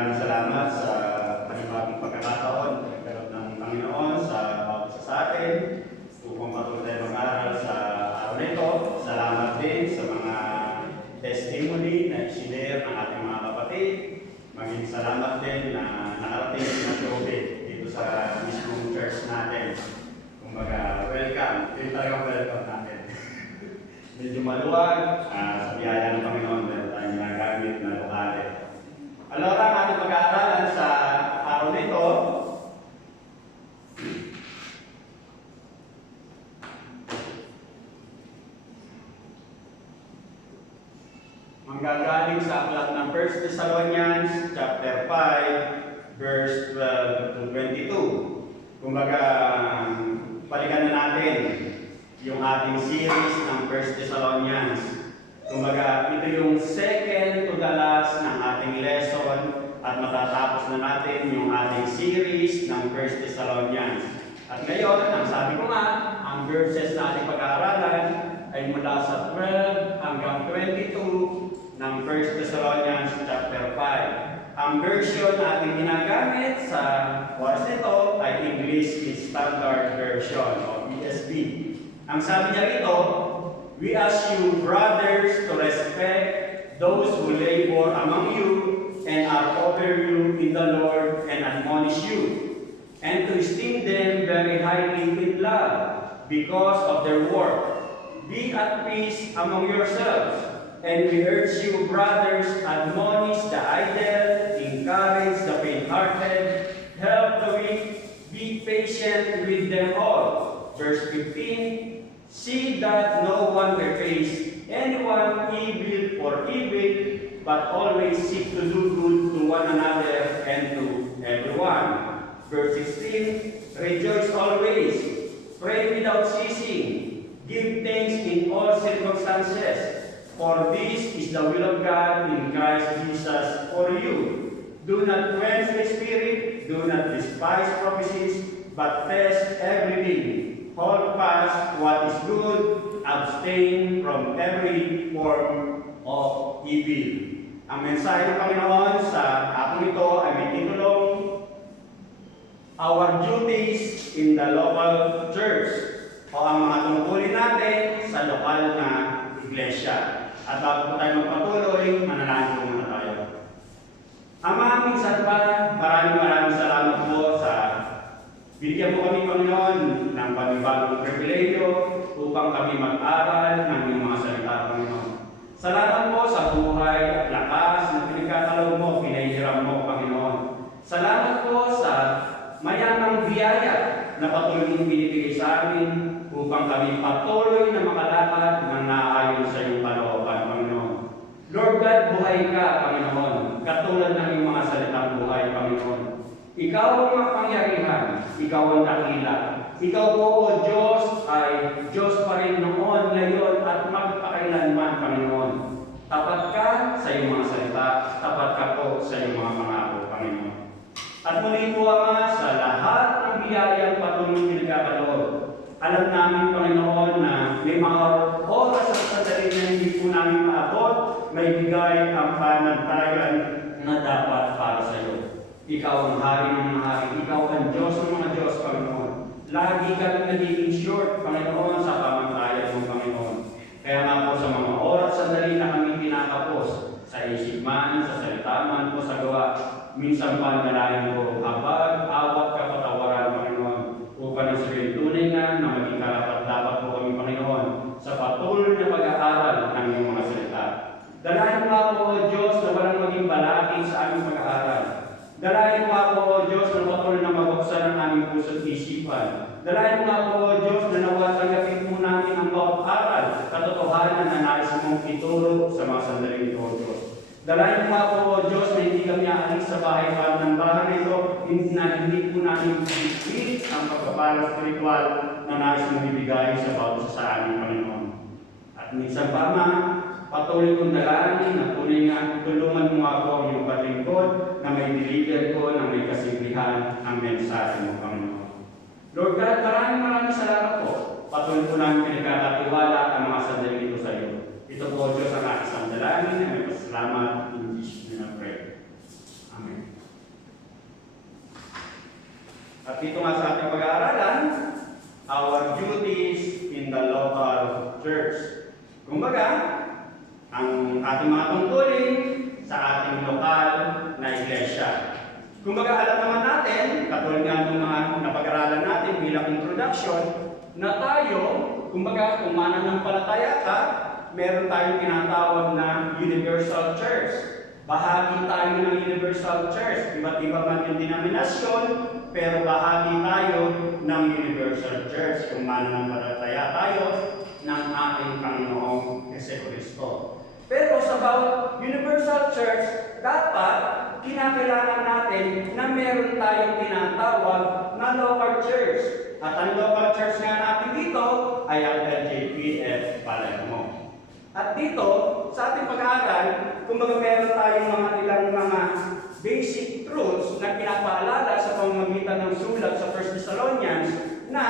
Maraming salamat sa panibagong pagkakataon na nagkaroon ng Panginoon sa bawat isa sa atin upang patuloy tayo mag-aral sa araw na ito. Salamat din sa mga testimony na i-share ng ating mga kapatid. Maging salamat din na nakarating na showbiz dito sa mismong church natin. Kumbaga, welcome. Yun talagang welcome natin. Medyo maluwag sa biyaya ng Panginoon dahil tayo ginagamit na lokale. Alora, ang ating pag-aaralan sa araw nito, manggagaling sa aklat ng 1 Thessalonians chapter 5, verse 12 to 22. Kumbaga, balikan na natin yung ating series ng 1 Thessalonians. Kumbaga, ito yung second to the last ng ating lesson at matatapos na natin yung ating series ng 1 Thessalonians. At ngayon, ang sabi ko nga, ang verses na ating pag-aaralan ay mula sa 12 hanggang 22 ng 1 Thessalonians chapter 5. Ang version na ating ginagamit sa oras nito ay English Standard Version o ESV. Ang sabi niya rito, we ask you, brothers, to respect those who labor among you and are over you in the Lord and admonish you, and to esteem them very highly in love because of their work. Be at peace among yourselves, and we urge you, brothers, admonish the idle, encourage the faint-hearted, help the weak, be patient with them all. Verse 15, see that no one repays anyone evil for evil, but always seek to do good to one another and to everyone. Verse 16, rejoice always, pray without ceasing, give thanks in all circumstances, for this is the will of God in Christ Jesus for you. Do not quench the spirit, do not despise prophecies, but test everything. Hold fast what is good, abstain from every form of evil. Ang mensahe ng Panginoon sa aking ito ay may titulong Our Duties in the Local Church, o ang mga tungkulin natin sa lokal na iglesia. At bago po tayo magpatuloy, manalangin muna tayo. Ama, minsan pa, maraming salamat po sa bigyan mo kami, Panginoon, ng panibagong pribileyo upang kami mag-aral ng iyong mga salita, Panginoon. Salamat po sa buhay at lakas na pinagkakalaw mo, pinahihiram mo, Panginoon. Salamat po sa mayamang biyaya na patuloy mong binibigay sa amin upang kami patuloy na makalakad ng naayon sa iyong kalooban, Panginoon. Lord God, buhay ka, Panginoon, katulad ng iyong mga salitang buhay, Panginoon. Ikaw ang makapangyarihan, ikaw ang dakila. Ikaw po, O Diyos, ay Diyos pa rin noon, ngayon, at magpakailanman, Panginoon. Tapat ka sa iyong mga salita, tapat ka po sa iyong mga pangako, Panginoon. At muli po, Ama, sa lahat ng biyayang patuloy pinagkakaloob, alam namin, Panginoon, na may mga oras at sandali na hindi po namin maabot, may bigay ang panantayan na dapat para sa iyo. Ikaw ang hari ng mga hari, ikaw ang Diyos ng mga Diyos, Panginoon. Lagi ka lang nagiging short, Panginoon, sa pamantayan ng Panginoon. Kaya nga po sa mga oras sandali na kami pinakapos, sa isip man, sa salita man po sa gawa, minsan pa nalayan po habag, awat, kapatawaran, Panginoon, upang ang sabihin tunay nga na maging karapat-dapat po kami, Panginoon, sa patuloy na pag-aaral ng iyong mga salita. Dalayan nga po, O Diyos, na walang maging balakid sa aming pag-aaral. Dalayan mo ako, O Diyos, na patuloy na mabuksan ang aming puso't isipan. Dalayan mo ako, O Diyos, na nawa tanggapin po namin ang bawat aral, katotohanan na nais mong ituro sa mga sandaling ito, O Diyos. Dalayan mo ako, O Diyos, na hindi kami aalis sa bahay ng bahay nito, hindi po namin bibigit ang pagpapalang spiritual na nais mong ibigay sa bawat sa aming Panginoon. At minsan pa, Ama, patuloy kong dalangin na tunay nga tulungan mo ako ang iyong paglingkod na may deliver ko na may kasimplihan ang mensahe mo, Panginoon. Lord God, maraming salamat po. Patuloy po namin pinagkakatiwala ang mga sandali nito sa iyo. Ito po, Diyos, ang aking dalangin na may pasalamat in Jesus' name I pray. Amen. At dito nga sa ating pag-aaralan, our duties in the local church. Kumbaga, ang ating mga tungkulin sa ating lokal na iglesia. Kumbaga, alam naman natin, katulad nga ng mga napag-aralan natin bilang introduction, na tayo, kumbaga, kung mananampalataya ka, meron tayong tinatawag na universal church. Bahagi tayo ng universal church. Iba't iba man yung denominasyon, pero bahagi tayo ng universal church kung mananampalataya tayo ng ating Panginoong Jesucristo. Pero sa bawat universal church, dapat kinakailangan natin na meron tayong tinatawag na local church. At ang local church nga natin dito ay ang LJPF Palermo. At dito, sa ating pag-aaral, kumbaga meron tayong ilang mga basic truths na pinapaalala sa pamamagitan ng sulat sa 1 Thessalonians na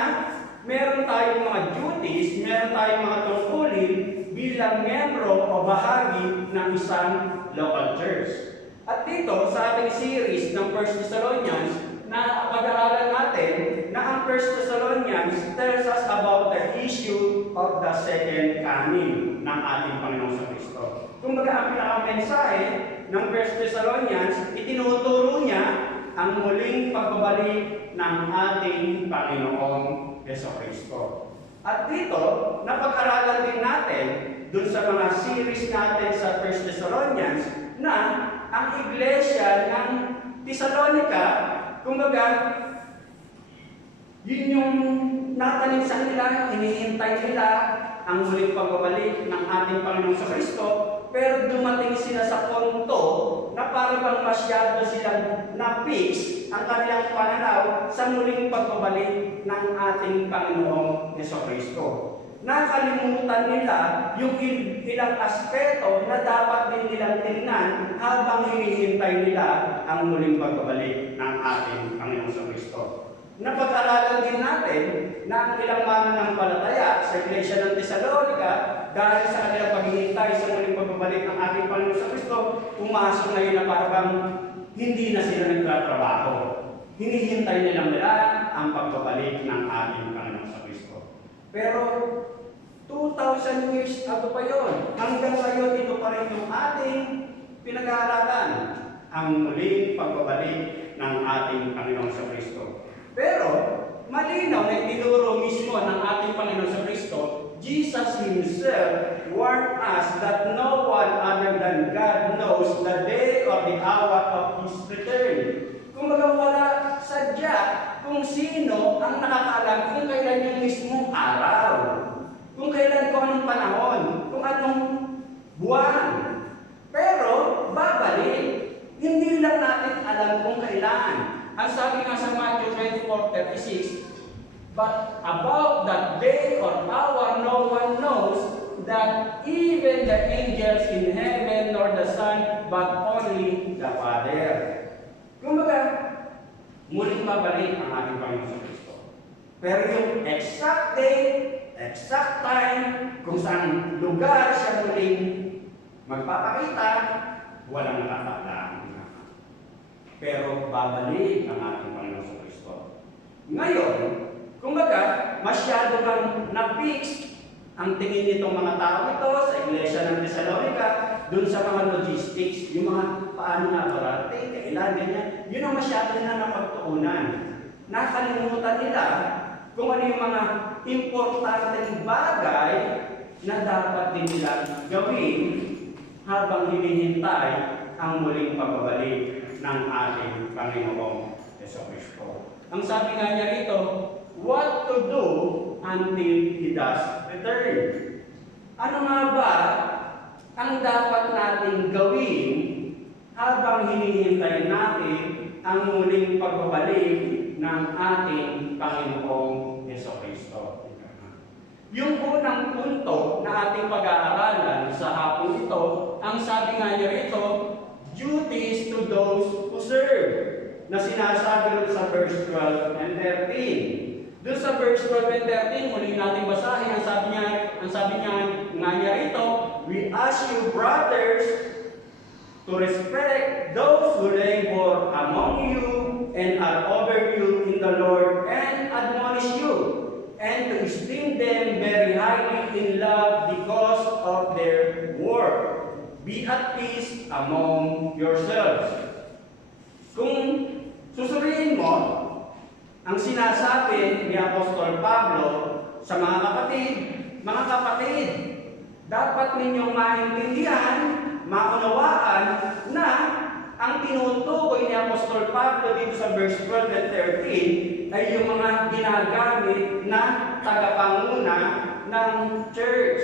meron tayong mga duties, meron tayong mga tungkulin bilang membro o bahagi ng isang local church. At dito, sa ating series ng 1 Thessalonians, na pag-aaralan natin na ang 1 Thessalonians tells us about the issue of the second coming ng ating Panginoong Jesucristo. Kumbaga, ang pinaka-mensahe ng 1 Thessalonians, itinuturo niya ang muling pagbabalik ng ating Panginoong Jesucristo. At dito, napag-aralan din natin dun sa mga series natin sa 1 Thessalonians na ang iglesia ng Thessalonica, kumbaga, yun yung natanim sa nila, hinihintay nila ang muling pagbabalik ng ating Panginoong Jesucristo, pero dumating sila sa punto na parang masyado silang na-fix ang kanilang pananaw sa muling pagbabalik ng ating Panginoong Jesucristo. Nakalimutan nila yung ilang aspeto na dapat din nilang tingnan habang hinihintay nila ang muling pagbabalik ng ating Panginoong Jesucristo. Napag-aralan din natin na ang ilang mananampalataya sa Iglesia ng Thessalonica dahil sa kanilang paghihintay sa muling pagbabalik ng ating Panginoong Jesucristo, pumasok ngayon na parang hindi na sila nagtatrabaho. Hinihintay nila ang pagbabalik ng ating Panginoong Jesucristo. Pero 2,000 years ago pa yun. Hanggang ngayon, ito pa rin yung ating pinag-aaralan. Ang muling pagbabalik ng ating Panginoong Jesucristo. Pero, malinaw na itinuro mismo ng ating Panginoong Jesucristo, Jesus Himself warned us that no one other than God knows the day or the hour of His return. Kumbaga wala sadya kung sino ang nakakaalam kung kailan yung mismong araw. Kung kailan, kung anong panahon, kung anong buwan. Pero, babalik. Hindi lang natin alam kung kailan. Ang sabi nga sa Matthew 24:36, but about that day or hour no one knows, that even the angels in heaven nor the Son, but only the Father. Kumbaga, muling babalik ang ating Panginoon Jesucristo. Pero yung exact date, exact time, kung saan lugar siya muling magpapakita, walang nakakaalam. Pero babalik ang ating Panginoon Jesucristo. Ngayon, kumbaga, masyado kang na-fix ang tingin nitong mga tao ito sa Iglesia ng Thessalonica dun sa mga logistics, yung mga paano nga parating, kailan, ganyan. Yun ang masyado na napagtuunan. Nakalimutan nila kung ano yung mga importanteng bagay na dapat din nila gawin habang hinihintay ang muling pagbabalik ng ating Panginoong Jesucristo. Ang sabi nga niya rito, what to do until He does return? Ano nga ba ang dapat nating gawin habang hinihintay natin ang muling pagbabalik ng ating Panginoong Jesucristo? Yung unang punto na ating pag-aaralan sa hapon ito, ang sabi nga niya rito, duties to those who serve, na sinasabi rin sa verse 12 and 13. Doon sa verse 12 and 13, muli natin basahin, ang sabi niya nga niya rito, we ask you, brothers, to respect those who labor among you and are over you in the Lord and admonish you, and to esteem them very highly in love because of their work. Be at peace among yourselves. Kung susuriin mo ang sinasabi ni Apostol Pablo sa mga kapatid, dapat ninyong maintindihan, maunawaan na ang tinutukoy ni Apostol Pablo dito sa verse 12 and 13 ay yung mga ginagamit na tagapanguna ng church.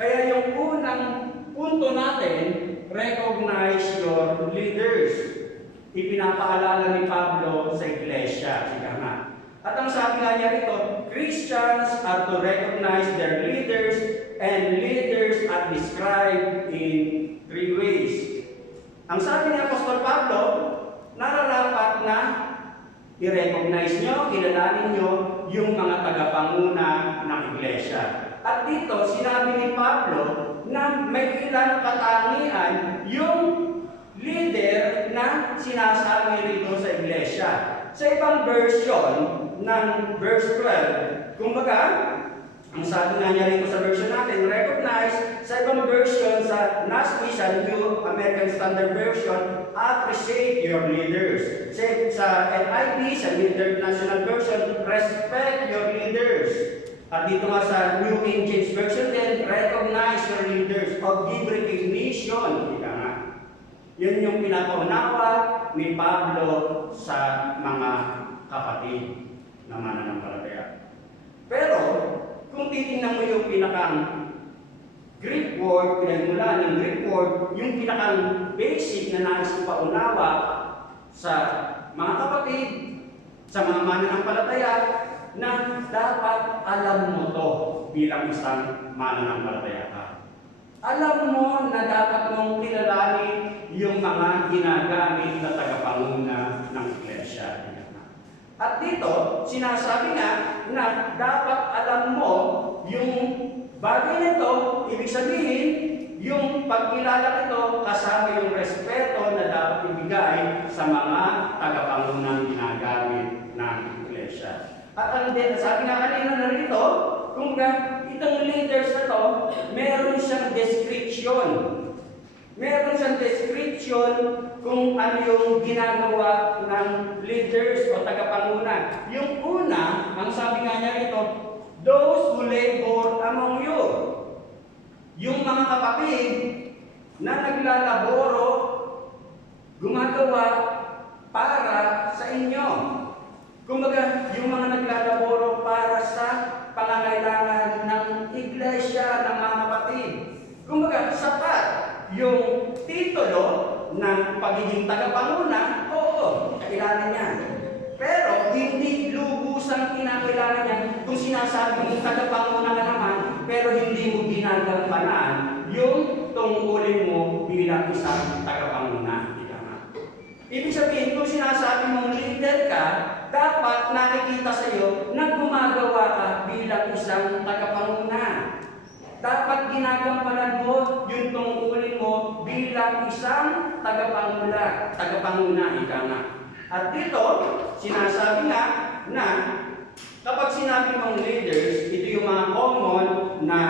Kaya yung unang punto natin, recognize your leaders. Ipinapaalala ni Pablo sa iglesia. At ang sabi nga niya rito, Christians are to recognize their leaders, and leaders are described in 3 ways. Ang sabi ni Apostol Pablo, nararapat na i-recognize nyo, kilalanin nyo yung mga tagapanguna ng iglesia. At dito, sinabi ni Pablo na may ilang katangian yung leader na sinasabi rito sa iglesia. Sa ibang version ng verse 12, kumbaga, ang sabi nga niya rito sa version natin, recognize. Sa ibang version, sa NASB, sa New American Standard Version, appreciate your leaders. Sa NIV, sa New International Version, respect your leaders. At dito nga sa New King James Version din, recognize your leaders or give recognition. Yun yung pinapaunawa ni Pablo sa mga kapatid na mananampalataya. Pero, kung titingnan mo yung pinakang Greek word, pinagmula ng Greek word, yung pinakang basic na nais ko paunawa sa mga kapatid, sa mga mananampalataya, na dapat alam mo to bilang isang mananampalataya ka. Alam mo na dapat mong kilalanin yung mga ginagamit na tagapanguna ng iglesia. At dito, sinasabi nga na dapat alam mo yung bagay nito, ibig sabihin, yung pagkilala nito kasama yung respeto na dapat ibigay sa mga tagapangunang ginagamit ng iglesia. At sabi nga kanina na rito, kung itong leaders na to, meron siyang description. Meron siyang description kung ano yung ginagawa ng leaders o tagapanguna. Yung una, ang sabi nga niya rito, those who labor among you. Yung mga kapatid na naglalaboro, gumagawa para sa inyo. Kumbaga, yung mga naglalaboro para sa pangangailangan ng iglesia, ng mga kapatid. Kumbaga, sapat yung titulo ng pagiging tagapanguna, oo, kailangan niya. Pero hindi lubusang kinakailangan niya kung sinasabi mong tagapanguna ka naman, pero hindi mo ginagampanan yung tungkulin mo bilang isang tagapanguna. Ibig sabihin, kung sinasabi mong leader ka, dapat nakikita sa iyo na gumagawa ka bilang isang tagapanguna. Dapat ginagampanan mo yung tungkulin mo bilang isang tagapanguna, ika nga. At dito, sinasabi nga na kapag sinabi mong leaders, ito yung mga common na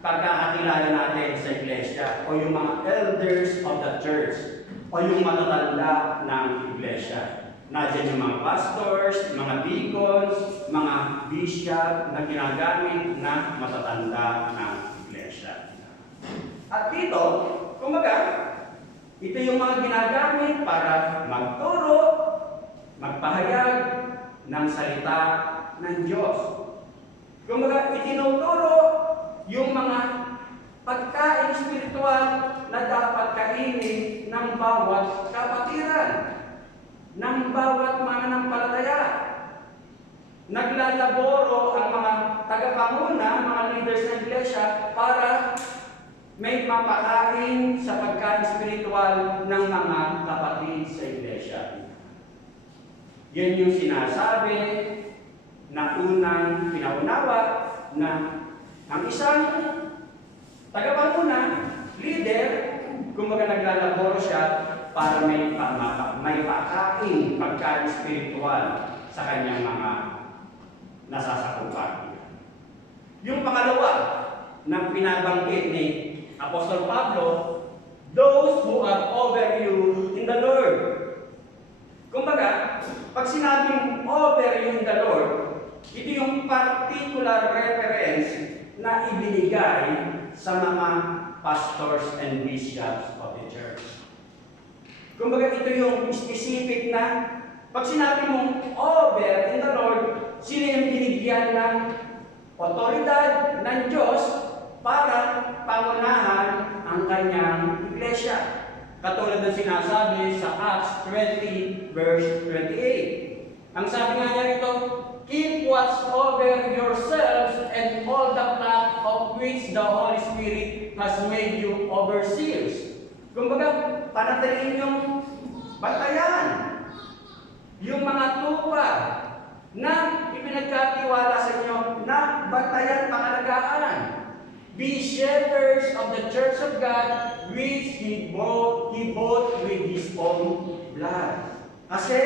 pagkakakilala natin sa iglesia o yung mga elders of the church o yung matatanda ng iglesia. Nandiyan yung mga pastors, mga deacons, mga bishop na ginagamit na matatanda ng iglesia. At dito, kumbaga, ito yung mga ginagamit para magturo, magpahayag ng salita ng Diyos. Kumbaga, itinuturo yung mga pagkain spiritual na dapat kainin ng bawat kapatiran, ng bawat mananampalataya. Naglalaboro ang mga tagapanguna, mga leaders ng iglesia para may mapakain sa pagkain spiritual ng mga kapatid sa iglesia. Yan yung sinasabi na unang pinaunawa na ang isang tagapanguna, leader, kumbaga naglalaboro siya para may pakain pagkain spiritual sa kanyang mga nasasakupan. Yung pangalawa na pinabanggit ni Apostol Pablo, those who are over you in the Lord. Kumbaga, pag sinabing over you in the Lord, ito yung particular reference na ibinigay sa mga pastors and bishops of the church. Kumbaga, ito yung specific na pag sinabi mong over in the Lord, sila yung binigyan ng otoridad ng Diyos para pangunahan ang kanyang iglesia. Katulad ng sinasabi sa Acts 20 verse 28. Ang sabi nga niya rito, keep watch over yourselves and all the flock of which the Holy Spirit has made you overseers. Kumbaga, panatiliin yung batayan, yung mga tupa na ipinagkatiwala sa inyo na batayan pangalagaan. Be shepherds of the church of God, which He bought with His own blood. Kasi,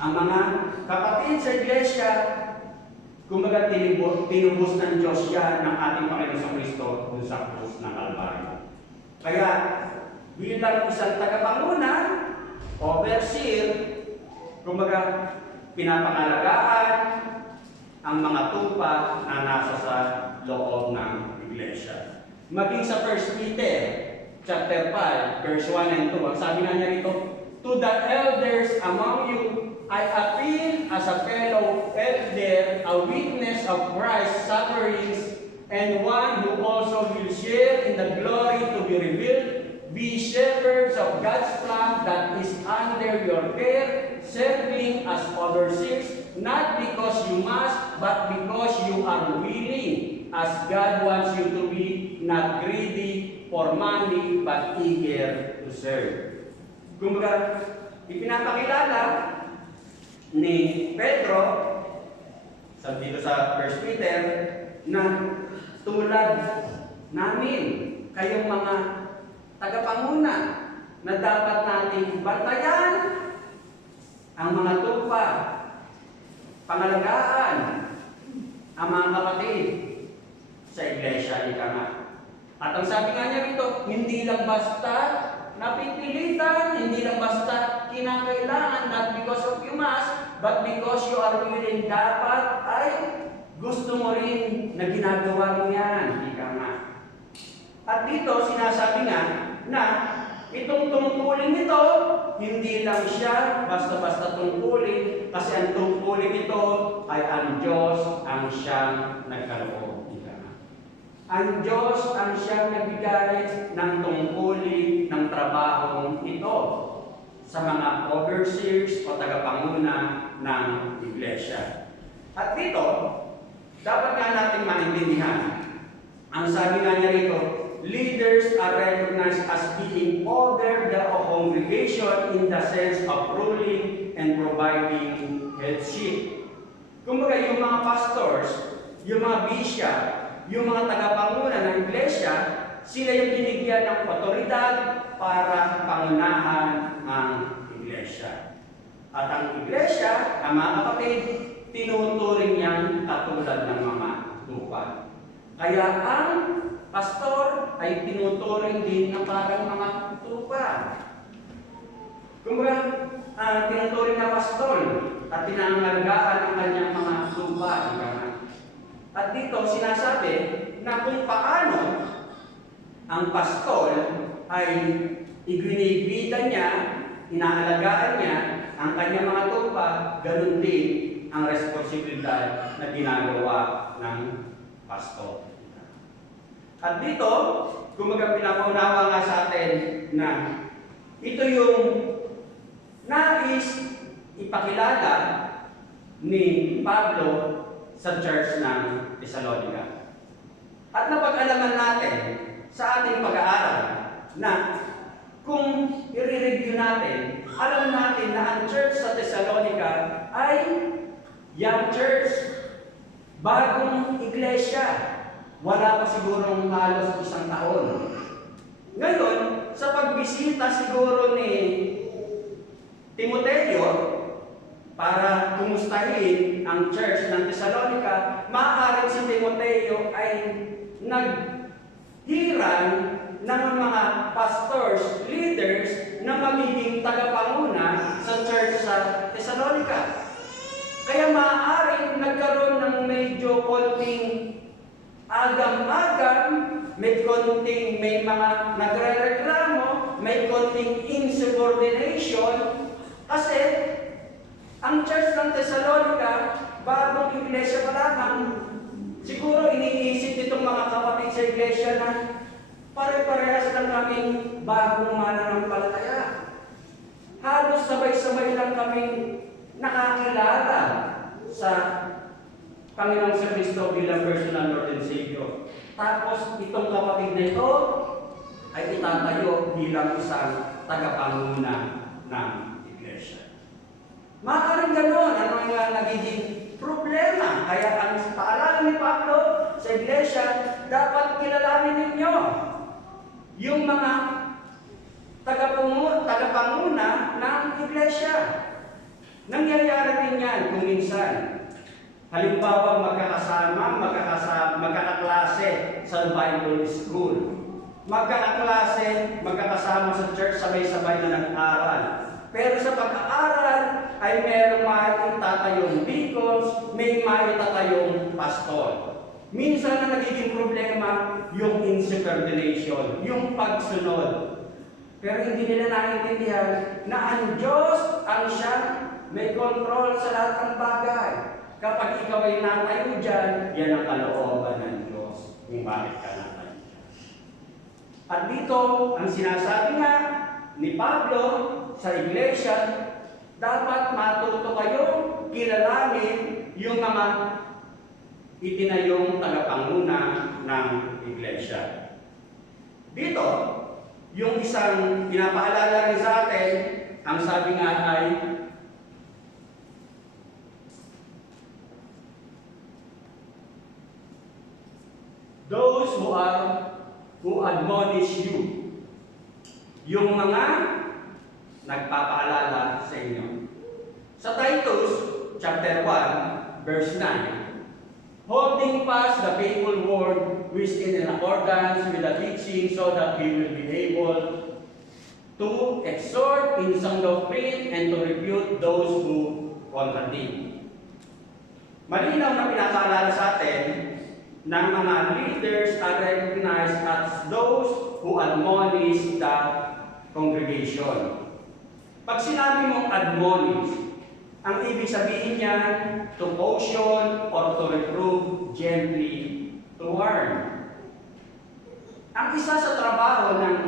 ang mga kapatid sa iglesia, kumbaga tinubos ng Diyos yan ng ating Panginoon sa Kristo dun sa krus ng Kalbaryo. Kaya, bilang isang tagapanguna, overseer, kumbaga, pinapangalagaan ang mga tupa na nasa sa loob ng iglesia. Maging sa 1 Peter chapter 5, verse 1 and 2, ang sabi nga niya rito, to the elders among you, I appeal as a fellow elder, a witness of Christ's sufferings, and one who also will share in the glory to be revealed. Be shepherds of God's flock that is under your care, serving as overseers, not because you must, but because you are willing, as God wants you to be, not greedy for money, but eager to serve. Kumbaga, ipinapakilala ni Pedro dito sa 1 Peter na tulad namin, kayong mga tagapanguna, na dapat nating bantayan ang mga tupa, pangalagaan ang mga kapatid sa iglesia, ika nga. At ang sabi nga niya rito, hindi lang basta napipilitan, hindi lang basta kinakailangan, not because of you must, but because you are willing, dapat ay gusto mo rin na ginagawa mo yan, ika nga. At dito, sinasabi nga na itong tungkulin nito, hindi lang siya basta-basta tungkulin, kasi ang tungkulin ito ay ang Diyos ang siyang nagkaloob. Ang Diyos ang siyang nagbigay ng tungkulin ng trabahong ito sa mga overseers o tagapanguna ng iglesia. At dito, dapat nga natin maintindihan. Ang sabi nga niya rito, leaders are recognized as being over the congregation in the sense of ruling and providing headship. Kumbaga, yung mga pastors, yung mga bishop, yung mga tagapanguna ng iglesia, sila yung binigyan ng otoridad para pangunahan ang iglesia. At ang iglesia, ang mga kapatid, tinuturing niyang katulad ng mga tupa. Kaya ang pastor ay tinuturing din na parang mga tupa. Kumbaga, tinuturing na pastor at pinangalagaan ang kanyang mga tupa. At dito sinasabi na kung paano ang pastor ay iginigbida niya, inaalagaan niya ang kanyang mga tupa, ganun din ang responsibilidad na ginagawa ng pastor. At dito, kumbaga pinapaunawa nga sa atin na ito yung nais ipakilala ni Pablo sa church ng Thessalonica. At napag-alaman natin sa ating pag-aaral na kung i-review natin, alam natin na ang church sa Thessalonica ay young church, bagong iglesia. Wala pa sigurong halos 1 taon. Ngayon, sa pagbisita siguro ni Timoteo para kumustahin ang church ng Thessalonica, maaaring si Timoteo ay naghiran ng mga pastors, leaders na magiging tagapanguna sa church sa Thessalonica. Kaya maaaring nagkaroon ng medyo konting agam-agam, may mga nagre-reklamo, may konting insubordination, kasi ang church ng Thessalonica, bagong iglesia pa lamang, siguro iniisip nitong mga kapatid sa iglesia na pare-parehas lang kaming bagong mananampalataya. Halos sabay-sabay lang kaming nakakilala sa Panginoong sa Kristo bilang personal Lord and Savior. Tapos itong kapatid na ito ay itatayo bilang isang tagapanguna ng iglesia. Maaaring gano'n, ano nga nagiging problema? Kaya ang paalala ni Pablo sa iglesia, dapat kilalanin ninyo yung mga tagapanguna ng iglesia. Nangyayari din yan kung minsan. Halimbawa, magkakaklase sa Bible school. Magkakasama sa church, sabay-sabay na nag-aral. Pero sa pag-aaral, ay merong maitatayong deacons, may maitatayong pastor. Minsan na nagiging problema yung insubordination, yung pagsunod. Pero hindi nila naiintindihan na ang Diyos ang siyang may control sa lahat ng bagay. Kapag ikaw ay natayo dyan, yan ang kalooban ng Diyos kung bakit ka natayo dyan. At dito, ang sinasabi nga ni Pablo sa iglesia, dapat matuto kayong kilalanin yung mga itinayong tagapanguna ng iglesia. Dito, yung isang pinapaalala rin sa atin, ang sabi nga ay, those who admonish you, yung mga nagpapaalala sa inyo. Sa Titus chapter 1 verse 9, holding fast the faithful word which is in accordance with the teaching, so that we will be able to exhort in sound doctrine and to refute those who contradict. Malinaw na pinapaalala sa atin ng mga leaders are recognized as those who admonish the congregation. Pag sinabi mong admonish, ang ibig sabihin niyan, to caution or to reprove gently, to warn. Ang isa sa trabaho ng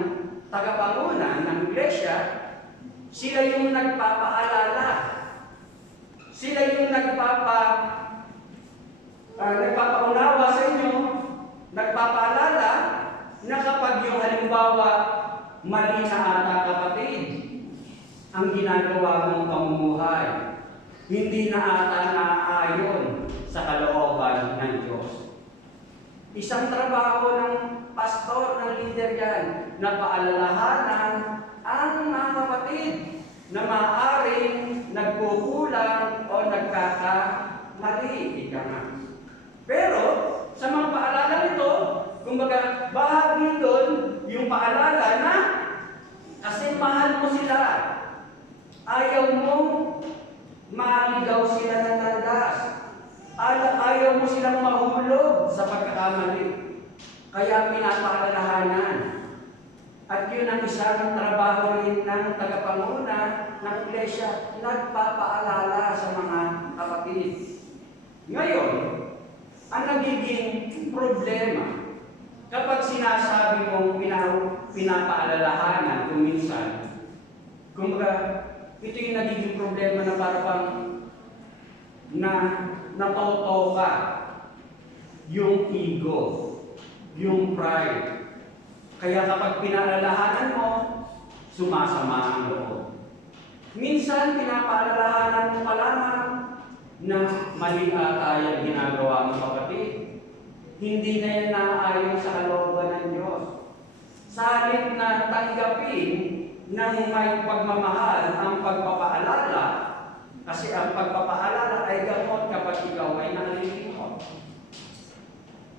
tagapanguna ng iglesia, sila yung nagpapaalala. Sila yung nagpapaunawa sa inyo, nagpapaalala na kapag yung halimbawa mali na ata kapatid ang ginagawa mong pamumuhay, hindi na ata naaayon sa kalooban ng Diyos. Isang trabaho ng pastor, ng leader yan, na paalalahanan ang mga kapatid na maaaring nagkukulang o nagkakamali. Ika nga. Pero, sa mga paalala nito, kumbaga, bahagi doon yung paalala na kasi mahal mo sila. Ayaw mo maligaw sila ng landas. Ayaw mo silang mahulog sa pagkakamali. Kaya pinapaalalahanan. At yun ang isang trabaho rin ng tagapanguna ng iglesia, nagpapaalala sa mga kapatid. Ngayon, ang nagiging problema, kapag sinasabi mong pinapaalalahanan kung minsan, kumbaga, ito yung nagiging problema na parang na natauto ka yung ego, yung pride. Kaya kapag pinaalalahanan mo, sumasama ang loob. Minsan, pinapaalalahanan mo pa lamang na mali ata yung ginagawa mo kapatid. Hindi na yan naaayon sa kalooban ng Diyos. sa halip na tanggapin ng may pagmamahal ang pagpapaalala, kasi ang pagpapaalala ay gamot kapag ikaw ay nalilimot.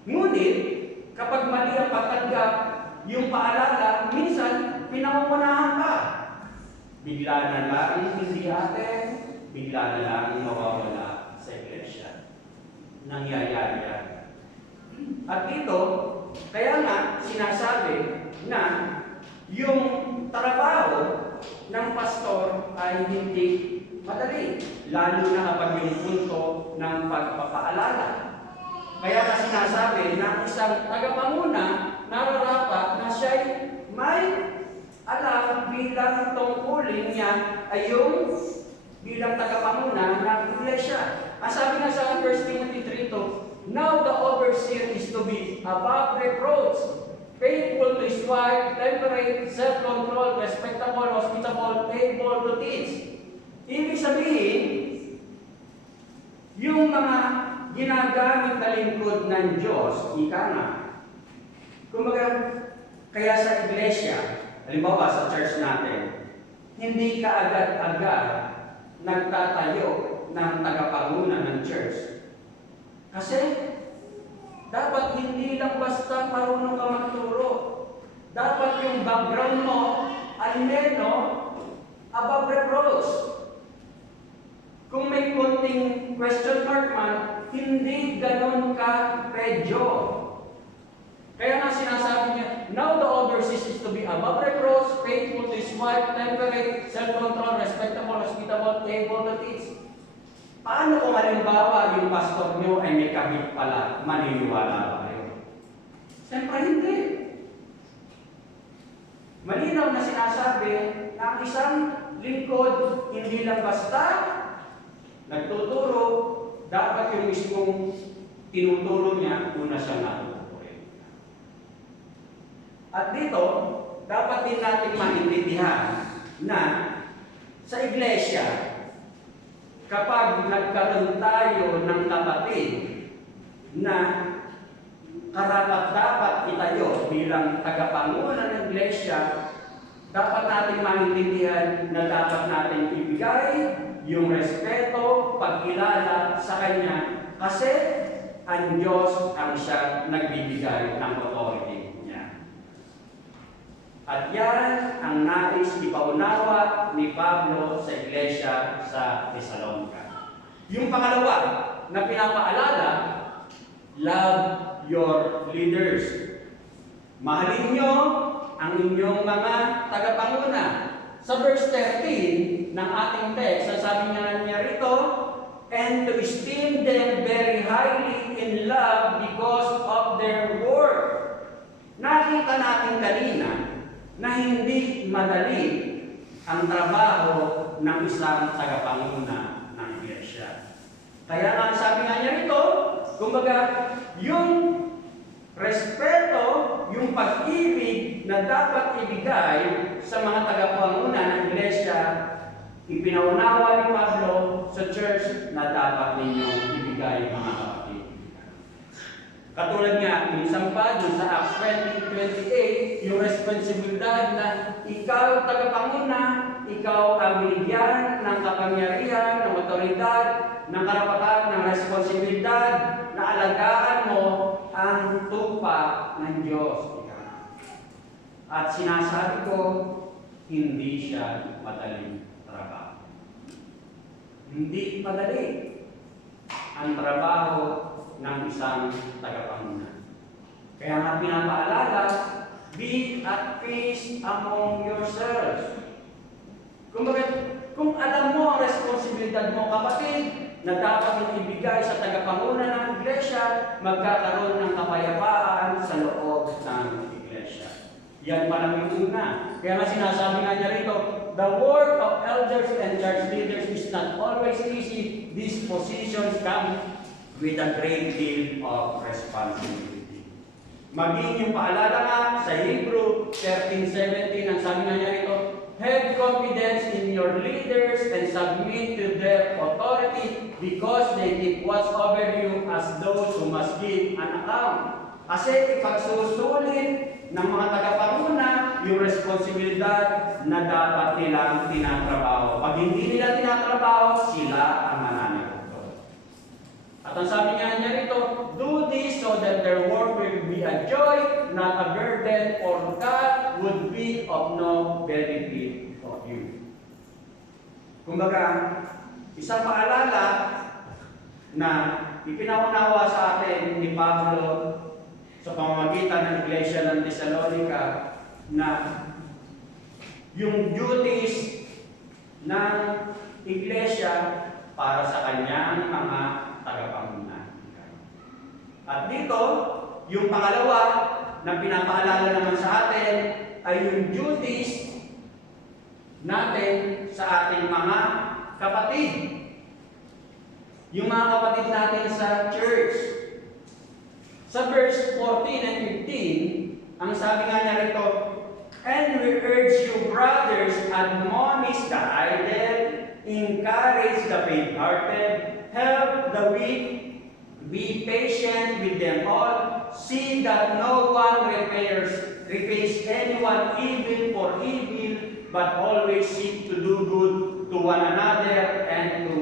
Ngunit, kapag mali ang pagtanggap, yung paalala, minsan, pinangungunahan ka. Bigla na lang hindi atin, bigla na lang mawawala sa iglesia. Nangyayari yan. At dito, kaya nga sinasabi na yung trabaho ng pastor ay hindi madali, lalo na kapag yung punto ng pagpapaalala. Kaya nga sinasabi na isang tagapanguna nararapat na siya'y may alam bilang tungkulin niya ay yung bilang tagapanguna ng iglesia. Ang sabi nga sa 1 Timothy 3:2, now the overseer is to be above reproach, faithful to his wife, temperate, self-controlled, respectable, hospitable, able to teach. Ibig sabihin, yung mga ginagamit na lingkod ng Diyos, ika nga. Kumbaga, kaya sa iglesia, halimbawa sa church natin, hindi ka agad-agad nagtatayo ng tagapanguna ng church. Kasi, dapat hindi lang basta marunong ka magturo. Dapat yung background mo, almeno, above reproach. Kung may konting question mark man, hindi ganon ka pedyo. Kaya nga sinasabi niya, now the overseer is to be above reproach, faithful to his wife, temperate, self-control, respectable, hospitable, able to teach. Paano kung halimbawa yung pastor nyo ay may kabit pala, maniniwala ba kayo? Siyempre hindi. Malinaw na sinasabi na ang isang lingkod hindi lang basta nagtuturo, dapat yung mismong tinuturo niya, una siya natuturin. At dito, dapat din natin maintindihan na sa iglesia, kapag nagkaroon tayo ng kapatid na karapat-dapat itayo bilang tagapanguna ng iglesia, dapat natin maintindihan na dapat natin ibigay yung respeto, pagkilala sa Kanya, kasi ang Diyos ang siya nagbibigay ng authority niya. At yan ang nais ipaunawa ni Pablo sa iglesia sa Thessalonica. Yung pangalawa na pinapaalala, love your leaders. Mahalin nyo ang inyong mga tagapanguna. Sa verse 13 ng ating text, sasabi nga niya rito, and to esteem them very highly in love because of their work. Nakita natin kanina na hindi madali ang trabaho ng isang tagapanguna ng iglesia. Kaya nga sabi nga niya rito, kumbaga, yung respeto, yung pag-ibig na dapat ibigay sa mga tagapanguna ng iglesia, ipinaunawa ni Pablo sa church na dapat ninyong ibigay, mga kapatid. Katulad nga, minsan pa dun sa Acts 20:28, yung responsibilidad na ikaw tagapanguna, ikaw ang binigyan ng kapangyarihan, ng otoridad, ng karapatan, ng responsibilidad na alagaan mo ang tupa ng Diyos. At sinasabi ko, hindi siya madaling trabaho. Hindi madali ang trabaho ng isang tagapanguna. Kaya nga pinapaalala, be at peace among yourselves. Kung alam mo ang responsibilidad mo, kapatid, na dapat mong ibigay sa tagapanguna ng iglesia, magkakaroon ng kapayapaan sa loob ng iglesia. Yan pa lang yung una. Kaya nga sinasabi nga niya rito, the work of elders and church leaders is not always easy. These positions come with a great deal of responsibility. Maging yung paalala nga sa Hebrew 13:17, ang sabi nga niya rito, have confidence in your leaders and submit to their authority because they keep watch over you as those who must give an account. Kasi ipagsusulit ng mga tagapanguna yung responsibilidad na dapat nilang tinatrabaho. Pag hindi nila tinatrabaho, sila ang mananagot. At ang sabi niya rito, do this so that their work will be a joy, not a burden, for God would be of no benefit of you. Kumbaga, isang paalala na ipinaunawa sa atin ni Pablo sa pamamagitan ng Iglesia ng Thessalonica na yung duties ng Iglesia para sa kanyang mga tagapanguna. At dito, yung pangalawa na pinapaalala naman sa atin ay yung duties natin sa ating mga kapatid. Yung mga kapatid natin sa church. Sa verse 14 and 15, ang sabi nga niya rito, and we urge you, brothers, admonish the idle, encourage the faint-hearted, help the weak, be patient with them all, see that no one repays anyone evil for evil, but always seek to do good to one another and to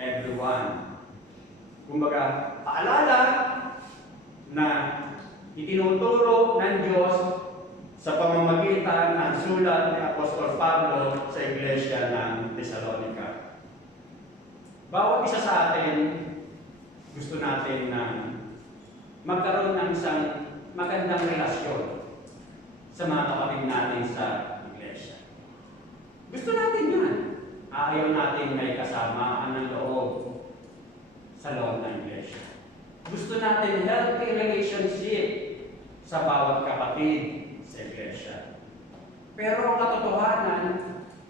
everyone. Kumbaga, paalala na itinuturo ng Diyos sa pamamagitan ng sulat ni Apostol Pablo sa Iglesia ng Thessalonica. Bawat isa sa atin, gusto natin na magkaroon ng isang magandang relasyon sa mga kapatid natin sa Iglesia. Gusto natin yan. Ayaw natin may kasamaan ng loob sa loob ng Iglesia. Gusto natin healthy relationship sa bawat kapatid sa Iglesia. Pero ang katotohanan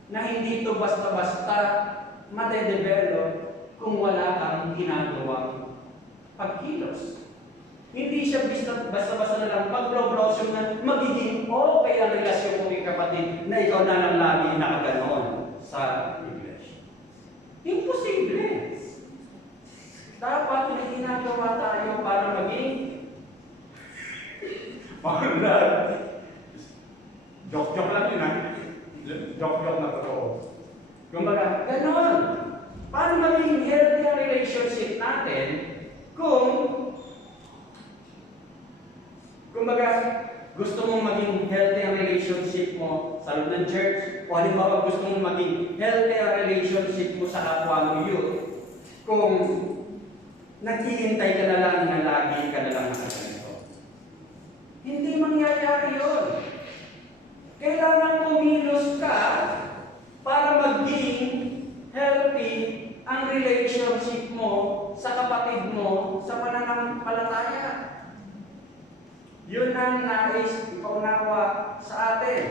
na hindi ito basta-basta madedevelop kung wala kang ginagawang pagkilos. Hindi siya basta-basta na lang pag-blossom na magiging okay ang relasyon ko kay kapatid na ikaw na lang lagi nakaganon sa Iglesia. Imposible. Dapat may ginagawa tayo para maging joke-joke lang yun, ha? Joke-joke na totoo. Kumbaga, ganon. Paano maging healthy ang relationship natin kung kumbaga, gusto mong maging healthy ang relationship mo sa loob ng church, o halimbawa gusto mong maging healthy ang relationship mo sa kapwa mo youth, kung naghihintay ka na lang na lagi ka na lang nakaganito. Hindi mangyayari yun. Kailangan kumilos ka para maging healthy ang relationship mo sa kapatid mo sa pananampalataya. Yun ang nais ipaunawa sa atin.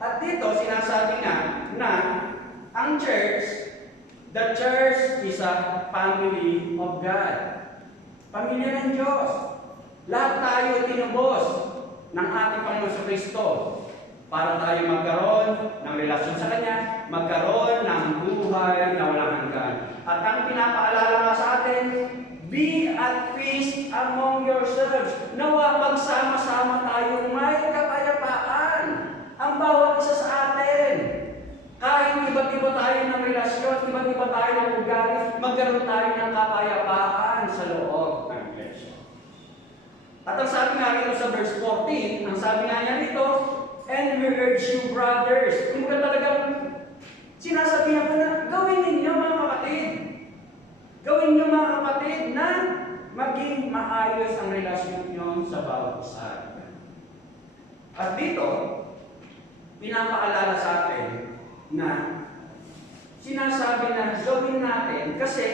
At dito, sinasabi nga na ang church, the church is a family of God. Pamilya ng Diyos. Lahat tayo tinubos ng ating Panginoon Kristo para tayo magkaroon ng relasyon sa Kanya, magkaroon ng buhay na walang hanggan. At ang pinapaalala nga sa atin, be at peace among yourselves. Nawa pagsama-sama tayong may kapayapaan. Ang bawat isa sa atin. Kahit iba't-iba tayo ng relasyon, iba't-iba tayo ng ugali, magkaroon tayo ng kapayapaan sa loob ng Iglesia. At ang sabi nga rito sa verse 14, ang sabi nga niya rito, and we urge you, brothers. Kung ka talagang sinasabihan ko na, gawin ninyo mga kapatid. Gawin niyo mga kapatid na maging maayos ang relasyon niyo sa bawat isa. At dito, pinapaalala sa atin na sinasabi na gawin natin kasi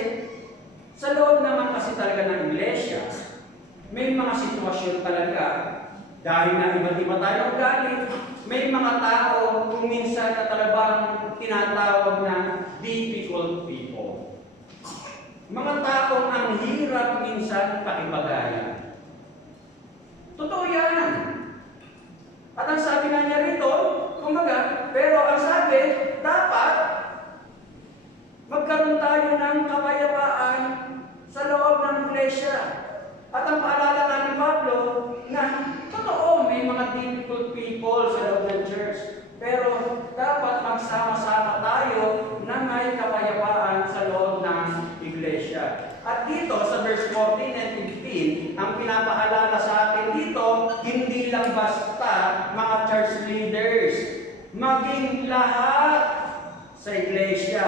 sa loob naman kasi talaga ng Iglesia, may mga sitwasyon talaga dahil na iba't iba tayo galing, may mga tao kung minsan na talagang tinatawag na difficult people. Mga taong ang hirap minsan pakibagayan. Totoo yan. At ang sabi nga niya rito, kumbaga, pero ang sabi, dapat magkaroon tayo ng kapayapaan sa loob ng Iglesia. At ang paalala nga ni Pablo na totoo, may may mga difficult people sa loob ng church. Pero dapat magsama-sama tayo na may kapayapaan sa loob ng iglesia. At dito sa verse 14 and 15, ang pinapaalala sa atin dito, hindi lang basta mga church leaders, maging lahat sa iglesia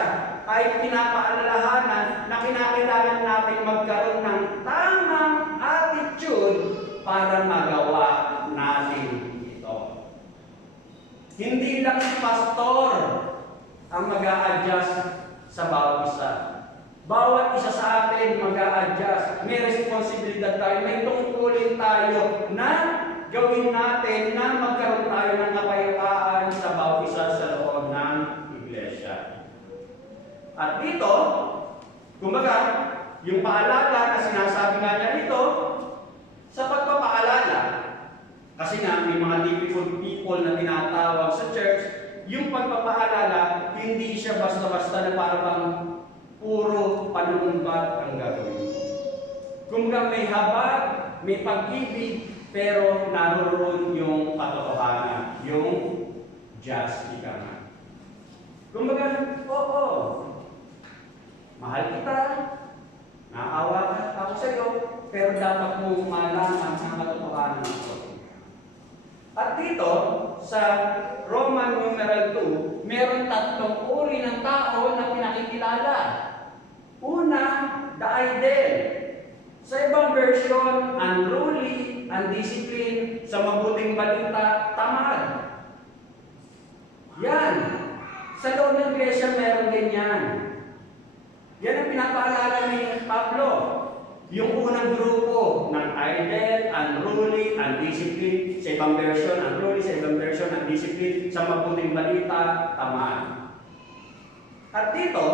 ay pinapaalalahanan na kinakailangan natin magkaroon ng tamang attitude para magawa natin ito. Hindi lang si pastor ang mag-a-adjust sa bawat isa. Bawat isa sa atin mag-a-adjust. May responsibilidad tayo, may tungkulin tayo na gawin natin na magkaroon tayo ng kapayapaan sa bawat isa sa loob ng iglesia. At dito, kumbaga, yung paalala na sinasabi nga niya dito, sa pagpapaalala, kasi nga may mga difficult people na tinatawag sa church, yung pagpapaalala, hindi siya basta-basta na parang puro panunumbat ang gagawin. Kumbaga may habag, may pag-ibig, pero naroon yung katotohanan, yung just ika nga. Kumbaga, oo, mahal kita, naawa ka ako sa iyo, pero dapat mo malaman ang katotohanan ito. At dito, sa Roman numeral 2, meron tatlong uri ng tao na pinakikilala. Una, the idle. Sa ibang version, unruly, undisciplined, sa mabuting balita, tamad. Yan. Sa loob ng iglesia, meron din yan. Yan ang pinapaalala ni Pablo. Yung unang grupo ng idle, unruly, undisciplined, sa ibang version, unruly, sa ibang version, undisciplined, sa mabuting balita, tamad. At dito,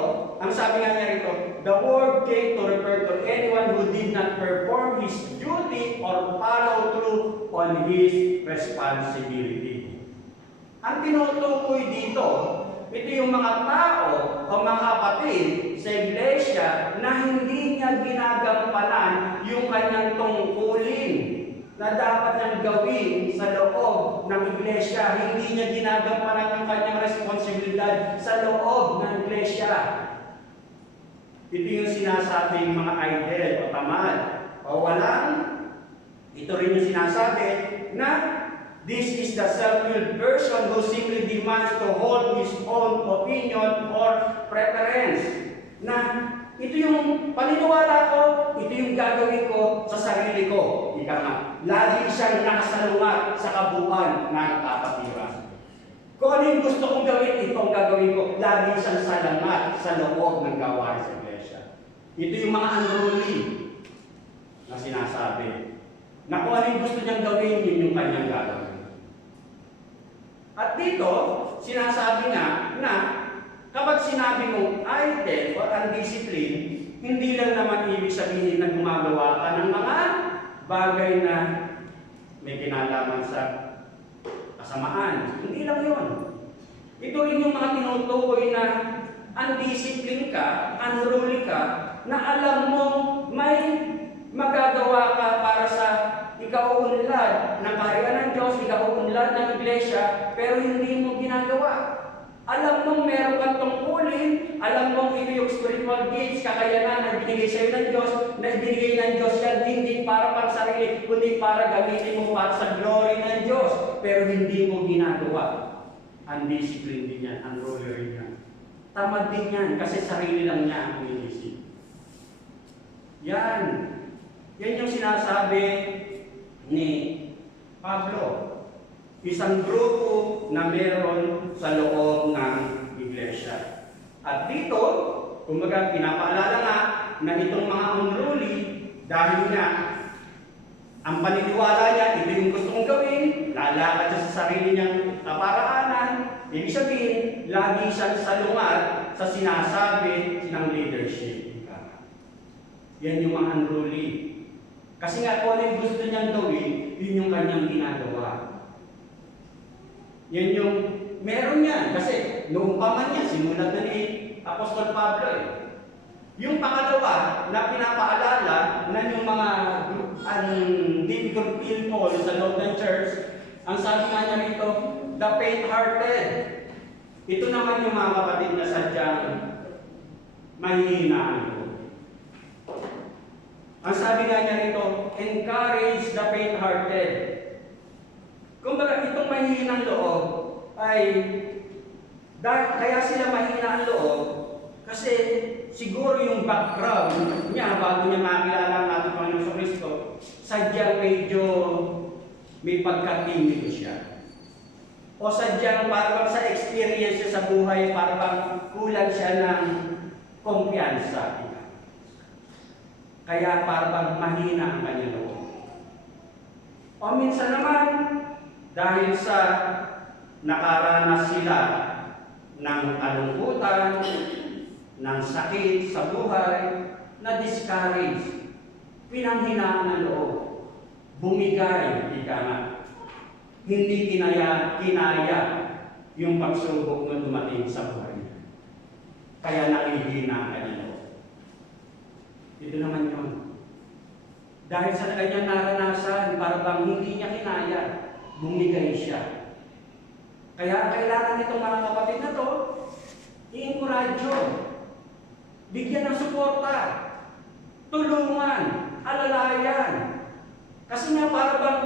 ang sabi nga niya rito, the word came to refer to anyone who did not perform his duty or follow through on his responsibility. Ang tinutukoy dito, ito yung mga tao o mga kapatid sa iglesia na hindi niya ginagampanan yung kanyang tungkulin na dapat niyang gawin sa loob ng iglesia. Hindi niya ginagampanan yung kanyang responsibilidad sa loob ng iglesia. Ito yung sinasabing mga idol o tamad o walang. Ito rin yung sinasabi na this is the self-willed person who simply demands to hold his own opinion or preference. Na ito yung paniniwala ko, ito yung gagawin ko sa sarili ko. Ika nga, lagi siyang nakasalungat sa kabuuan ng kapatiran. Kung ano yung gusto kong gawin, ito ang gagawin ko. Lagi siyang salamat sa loob ng gawain sa iglesia. Ito yung mga unruly na sinasabi. Na kung ano yung gusto niyang gawin, yun yung kanyang gagawin. At dito, sinasabi nga na kapag sinabi mong idle o undisciplined, hindi lang naman ibig sabihin na gumagawa ka ng mga bagay na may kinalaman sa kasamaan. Hindi lang yun. Ito rin yung mga tinutukoy na undisciplined ka, unruly ka, na alam mo may magagawa ka para sa ikauunlad ng kaharian ng Diyos, ikauunlad ng iglesia, pero hindi mo ginagawa. Alam mong meron kang tungkulin, alam mong ito yung spiritual gifts, kakayanan na binigay sa'yo ng Diyos, na ibinigay ng Diyos yan, hindi para pang sarili, kundi para gamitin mo para sa glory ng Diyos, pero hindi mo ginagawa. Undisciplined din yan, unruly rin yan. Tamad din yan, kasi sarili lang niya ang inisip. Yan. Yan yung sinasabi ni Pablo. Isang grupo na meron sa loob ng iglesia. At dito, kumbaga pinapaalala nga na itong mga unruly, dahil nga ang paniniwala niya, ito yung gusto kong gawin, lalakad siya sa sarili niyang kaparaanan, ibig sabihin, lagi siyang salungat sa sinasabi ng leadership. Yan yung mga unruly. Kasi nga kung ano yung gusto niyang gawin, yun yung kanyang ginagawa. Yan yung meron yan. Kasi noong pa man yan, simulat na ni Apostol Pablo eh. Yung pangalawa na pinapaalala na yung mga difficult people sa loob ng church, Ang sabi nga niya rito, the faint-hearted. Ito naman yung mga kapatid na sadyang mahihina ang loob. Ang sabi nga niya rito, encourage the faint-hearted. Kumbaga, itong mahihinang loob ay kaya sila mahina ang loob kasi siguro yung background niya bago niya makilala ang ating Panginoon Kristo, sadyang medyo may pagkatimido siya. O sadyang parang sa experience niya sa buhay, parang kulang siya ng kumpiyansa. Kaya parang mahina ang kanyang loob. O minsan naman, dahil sa nakaranas sila ng kalungkutan, ng sakit sa buhay, na-discourage, pinanghinaan ng loob, bumigay, ika nga. Hindi kinaya yung pagsubok na dumating sa buhay niya. Kaya nakihina ang kanyang loob. Ito naman yun. Dahil sa kanyang naranasan, parang hindi niya kinaya, bumigay siya. Kaya kailangan itong mga kapatid na to, i-encourage, bigyan ng suporta, tulungan, alalayan. Kasi nga parang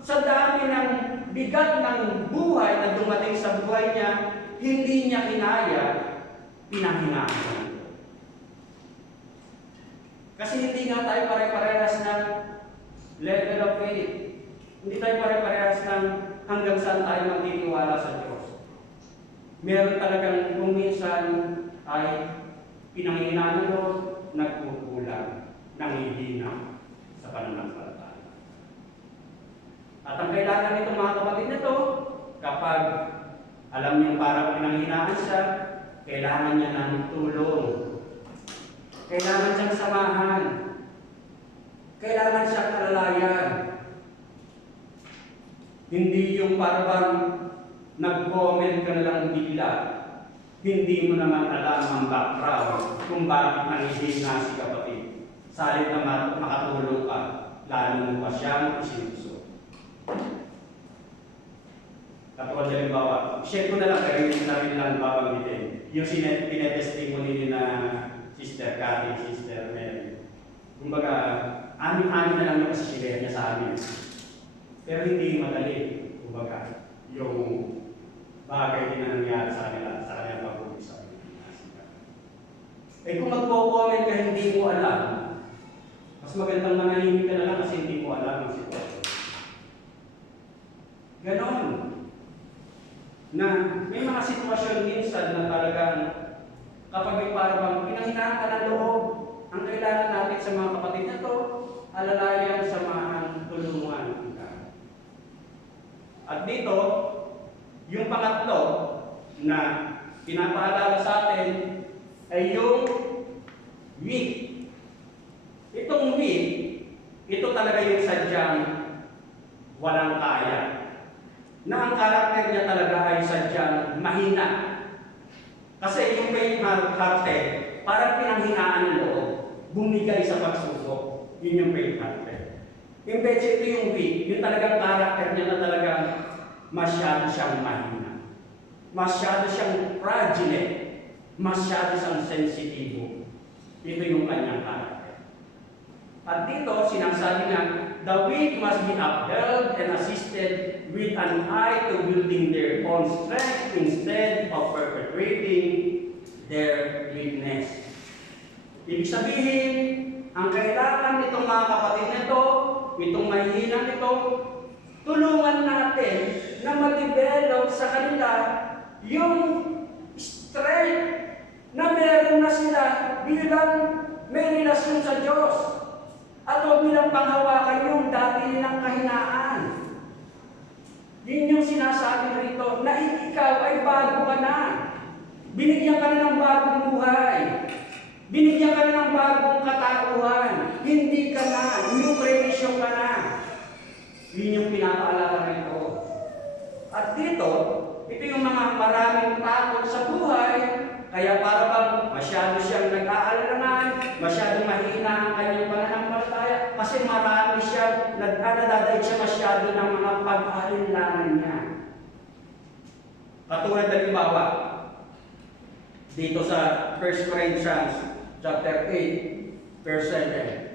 sa dami ng bigat ng buhay na dumating sa buhay niya, hindi niya kinaya, pinanghinaan. Kasi hindi nga tayo pare-parehas ng level of faith. Hindi tayo pare-parehas ng hanggang saan tayo magtitiwala sa Diyos. Meron talagang kung minsan ay pinanghinaan ng nagkukulang, nanghihina sa pananampalataya. At ang kailangan nitong mga kapatid na ito, kapag alam niyang parang pinanghinaan siya, kailangan niya ng tulong. Kailangan siyang samahan. Kailangan siyang alalayan. Hindi yung parang nag-comment ka na lang bigla. Hindi mo naman alam ang background kung bakit nanghihina si kapatid. Salit na makatulong ka, lalo mo pa siyang isinuso. Katulad ng halimbawa, share ko na lang, pero hindi namin lang babanggitin. Yung pinetestimony ni na Sister Cathy, Sister Mary. Kumbaga, amin-amin na lang yung kasashare niya sa amin. Pero hindi madali, kumbaga, yung bagay din na nangyari sa kanila, sa kanyang pag-uwi sa kanila. Eh kung magpo-comment ka hindi mo alam, mas magandang manahimik ka na lang kasi hindi mo alam ang sitwasyon. Ganon. Na may mga sitwasyon minsan na talagang kapag may parang pinanghinaan ka ng loob, ang kailangan natin sa mga kapatid na to, alalayan, samahan, tulungan. At dito, yung pangatlo na pinapaalala sa atin ay yung weak. Itong weak, ito talaga yung sadyang walang kaya. Na ang karakter niya talaga ay sadyang mahina. Kasi yung faint-hearted, parang pinanghinaan ng loob, bumigay sa pagsubok. Yun yung faint-hearted. Yung betsa ito yung weak, yung talagang karakter niya na talagang masyado siyang mahina. Masyado siyang fragile. Masyado siyang sensitibo. Ito yung kanyang karakter. At dito, sinasabi nga, the weak must be upheld and assisted with an eye to building their own strength instead of perpetuating their weakness. Ibig sabihin, ang kailangan nitong mga kapatid nito, itong mahihina nito, tulungan natin na ma-develop sa kanila yung strength na meron na sila bilang may relasyon sa Diyos. At huwag nilang panghawakan yung dati nilang kahinaan. Yun yung sinasabi rito, na ikaw ay bago ka na. Binigyan ka na ng bagong buhay. Binigyan ka na ng bagong katauhan. Hindi ka na, new creation ka na. Yun yung pinapaalala rito. At dito, ito yung mga maraming takot sa buhay, kaya para bang masyado siyang nag-aalalaman, masyado mahina ang kanyang pananampalataya, kasi marami siyang nadadait siya masyado ng mga pag-alinlangan niya. Katulad ng halimbawa, dito sa 1 Corinthians chapter 8, verse 7.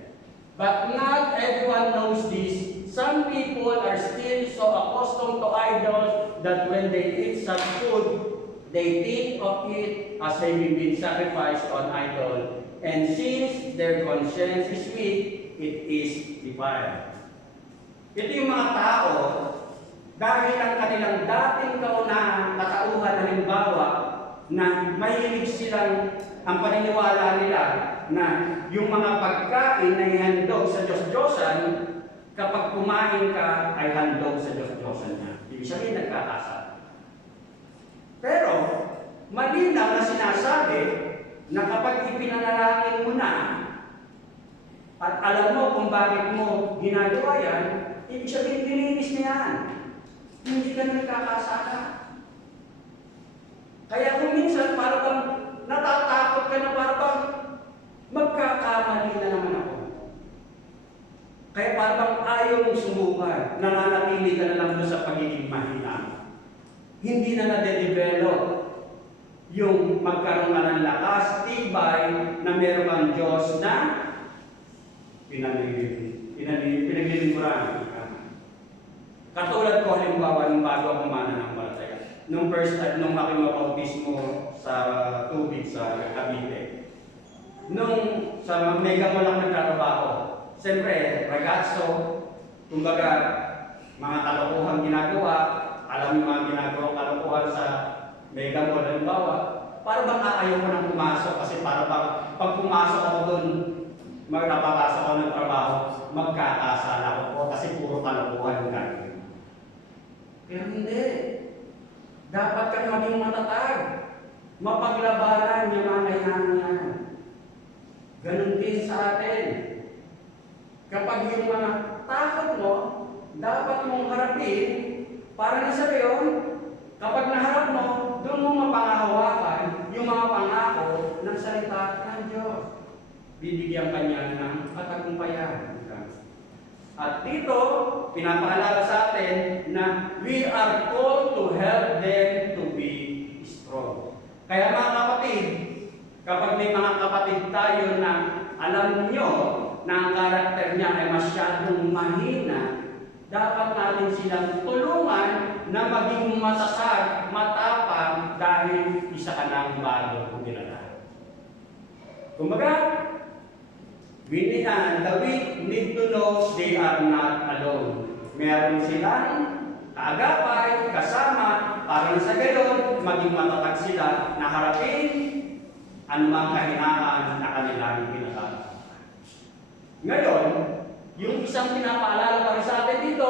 But not everyone knows this. Some people are still so accustomed to idols that when they eat such food, they think of it as having been sacrificed on idol. And since their conscience is weak, it is defiled. Ito yung mga tao, dahil ang kanilang dating kaunahang katauhan, halimbawa, na mahilig silang ang paniniwala nila na yung mga pagkain na ihandog sa Diyos-Diyosan, kapag kumain ka ay handog sa Diyos-Diyosan niya. Ibig sabihin, nagkakasala. Pero, malinaw na sinasabi na kapag ipinanalangin mo na at alam mo kung bakit mo ginagawa yan, ibig sabihin, dininis na yan. Hindi ka na nagkakasala. Kaya kung minsan, parang natatakot ka na parang magkakamali na naman ako. Kaya parang ayaw mong sumukan, nananatili ka na lang doon sa pagiging mahina. Hindi na nade-develop yung magkaroon ka ng lakas, tibay, na meron kang Diyos na pinaglilingkuran. Katulad ko, halimbawa, nung bago ako mananampalataya. Nung aking mabautismo sa tubig sa Cavite. Nung sa Mega Mall lang nagtatrabaho, siyempre, ragazzo, kumbaga, mga kalokohan ginagawa, alam yung mga ginagawa kalokohan sa Mega Mall, halimbawa, para bang ayaw ko nang pumasok kasi para bang pag pumasok ako doon, napapasok ako ng trabaho, magkakasala ko kasi puro kalokohan yung gagawin. Pero hindi. Dapat kang maging matatag. Mapaglabanan yung mga kailangan. Ganon din sa atin. Kapag yung mga takot mo, dapat mong harapin, para na sa gayon, kapag naharap mo, doon mo mapangahawakan yung mga pangako ng salita ng Diyos. Bibigyan kanya ng katagumpayan. At dito, pinapaalala sa atin na we are called to help them to be strong. Kaya mga kapatid, kapag may mga kapatid tayo na alam nyo na ang karakter niya ay masyadong mahina, dapat natin silang tulungan na maging matatag, matapang dahil isa ka ng bago kung kilala. Kumbaga, the weak need to know they are not alone. Meron silang kaagapay, kasama, para sa gayon, maging matatag sila na harapin anumang kahinaan na kanilang pinatawag. Ngayon, yung isang pinapaalala pa rin sa atin dito,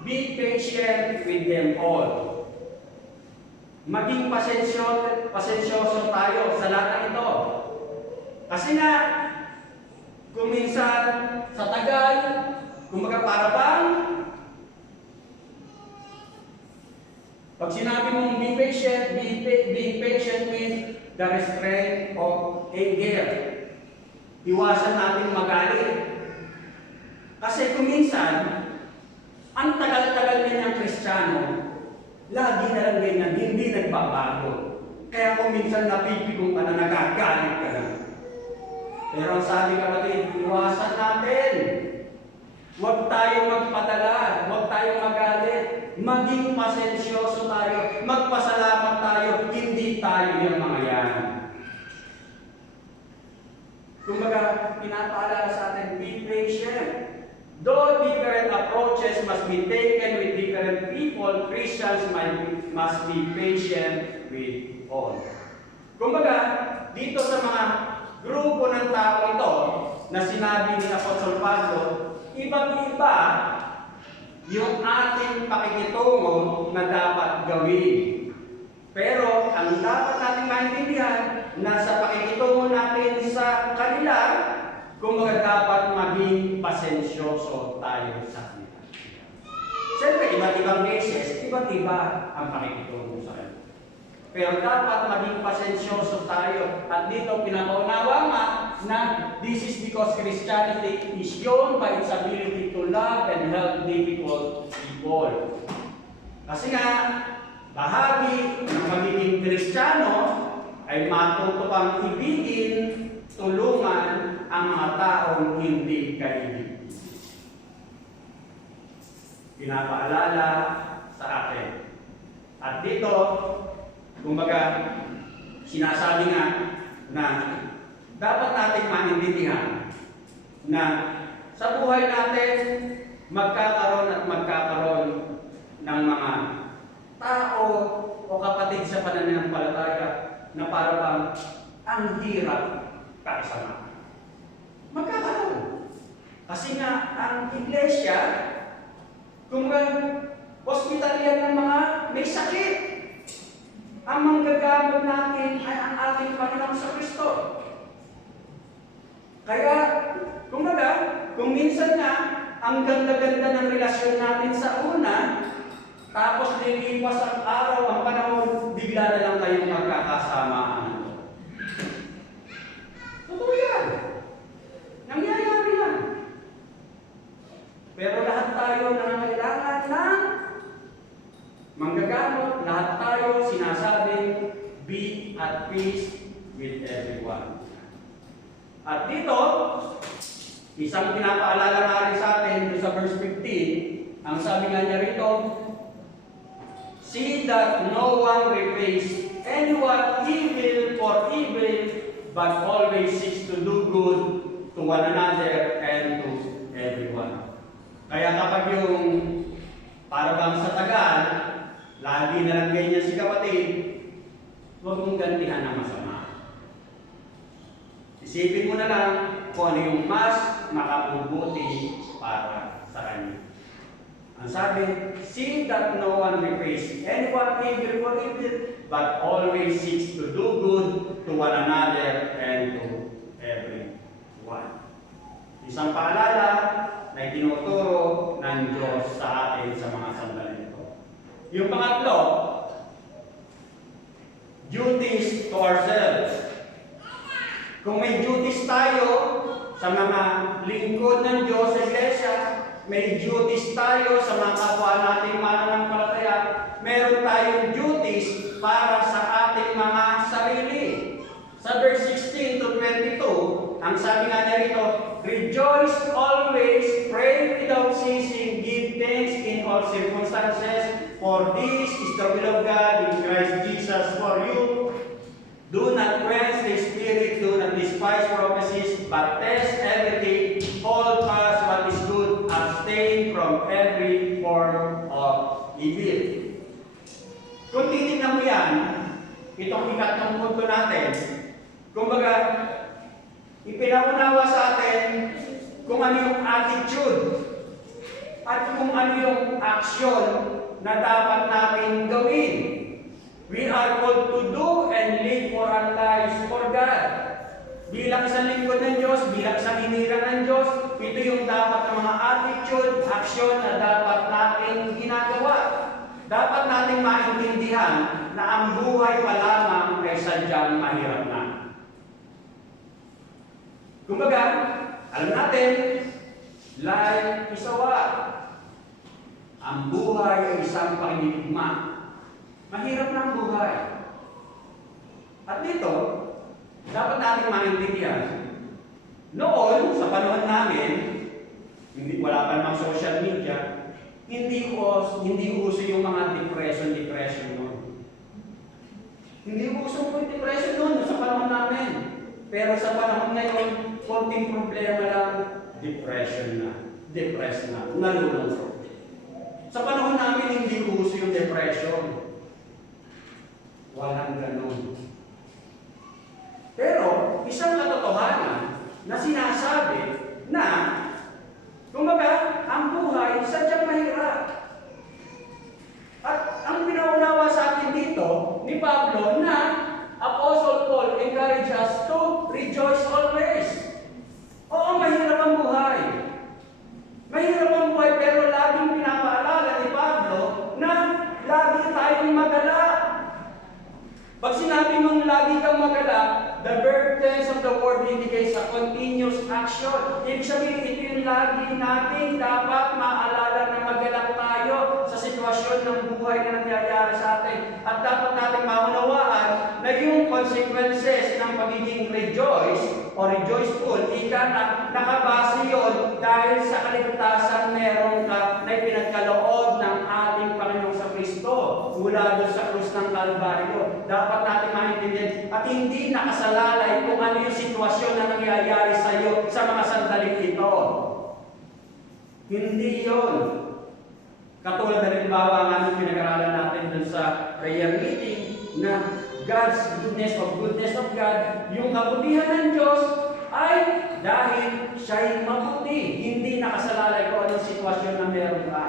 be patient with them all. Maging pasensyoso tayo sa lahat ng ito. Kasi nga, kung minsan sa tagal, kumbaga para bang, pag sinabi mong be patient with the restraint of anger. Iwasan natin magalit. Kasi kung minsan, ang tagal-tagal niya ng Kristiyano, lagi na lang ganyan, hindi nagbabago. Kaya kung minsan napipigong ka na, nagagalit ka na. Pero ang sabi kapatid, iwasan natin. Huwag tayong magpadala, huwag tayong magalit. Maging pasensyoso tayo, magpasalamat tayo, hindi tayo yung mga yan. Kumbaga, pinapaalala sa atin, be patient. Though different approaches must be taken with different people, Christians must be patient with all. Kumbaga, dito sa mga grupo ng tao ito na sinabi ni Apostol Pablo, iba't-iba yung ating pakikitungo na dapat gawin. Pero ang dapat natin maintindihan na sa pakikitungo natin sa kanila, kumbaga dapat maging pasensyoso tayo sa kanila. Siyempre, iba't-ibang cases, iba't-iba ang pakikitungo sa kanila. Pero dapat maging pasensyoso tayo. At dito pinapaunawa nga na this is because Christianity is shown by its ability to love and help difficult people. Kasi nga, bahagi ng pagiging Kristiyano ay matuto kang ibigin, tulungan ang mga taong hindi kaibig. Pinapaalala sa atin. At dito, kumbaga, sinasabi nga na dapat nating maintindihan na sa buhay natin, magkakaroon at magkakaroon ng mga tao o kapatid sa pananampalataya na para bang ang hirap kakasama. Magkakaroon. Kasi nga, ang iglesia, kung hospital yan ng mga may sakit, ang manggagamot natin ay ang ating Panginoong sa Kristo. Kaya, kung minsan nga, ang ganda-ganda ng relasyon natin sa una, tapos lilipas ang araw, ang panahon, bigla na lang kayong magkakasamaan. Totoo yan. Nangyayari yan. Pero lahat tayo nangangailangan ng manggagamot, lahat tayo sinasabing be at peace with everyone. At dito, isang pinapaalala nga rin sa atin sa verse 15, ang sabi nga niya rito, see that no one repays anyone evil for evil, but always seeks to do good to one another and to everyone. Kaya kapag yung para bang sa tagal, lagi na lang ganyan si kapatid, huwag mong gantihan ng masama. Isipin mo na lang kung ano yung mas makabubuti para sa kanya. Ang sabi, see that no one repays anyone evil for evil, but always seeks to do good to one another and to everyone. Isang paalala na itinuturo ng Diyos sa atin sa mga sandali nito. Yung pangatlo, duties to ourselves. Kung may duties tayo sa mga lingkod ng Diyos sa iglesia, may duties tayo sa mga kapwa nating mananampalataya, meron tayong duties para sa ating mga sarili. Sa verse 16 to 22, ang sabi nga niya rito, rejoice always, pray without ceasing, give thanks in all circumstances, for this is the will of God in Christ Jesus for you. Do not quench the Spirit, do not despise prophecies, but test everything, hold fast what is good, abstain from every form of evil. Kung titignan mo yan, itong ikatlong punto natin, kumbaga, ipinaunawa sa atin kung ano yung attitude at kung ano yung aksyon na dapat natin gawin. We are called to do and live for our lives for God. Bilang isang lingkod ng Diyos, bilang isang hinirang ng Diyos, ito yung dapat ng mga attitude, aksyon na dapat natin ginagawa. Dapat nating maintindihan na ang buhay pa lamang ay sadyang mahirap na. Kumbaga, alam natin, life is a war. Ang buhay ay isang pakinibigma. Mahirap na ang buhay. At dito, dapat natin maintindihan. Noon, sa panahon namin, wala pa namang social media, hindi uso yung mga depression noon. Hindi uso yung depression noon sa panahon namin. Pero sa panahon ngayon, konting problema lang, depression na, depressed na, nalulungkot. Sa panahon namin, hindi uso yung depression. Walang ganun. Pero, isang katotohanan na sinasabi na, kumbaga, ang buhay sadyang mahirap. At ang pinaunawa sa atin dito ni Pablo na Apostle Paul encourage us to rejoice always. Oo, mahirap ang buhay. Mahirap ang buhay, pero laging pinapaalala ni Pablo na lagi tayong magala. Pag sinabi mong lagi kang magala, the verb tense of the word binigay sa continuous action. Ibig sabihin, ito yung lagi natin dapat maalala na magalak tayo sa sitwasyon ng buhay na nangyayari sa atin. At dapat natin maunawaan na yung consequences ng pagiging rejoice o rejoiceful, ika na nakabase yun dahil sa kaligtasan meron ka na pinagkaloob ng ating Panginoong sa Kristo mula doon sa krus ng Kalbaryo. Dapat natin maintindihan at hindi nakasalalay kung ano yung sitwasyon na nangyayari sa iyo sa mga sandaling ito. Hindi yun. Katulad na rin bawa nga nung pinag-aralan natin dun sa prayer meeting na God's goodness of God, yung kabutihan ng Diyos ay dahil siya'y mabuti. Hindi nakasalalay kung anong sitwasyon na meron ka.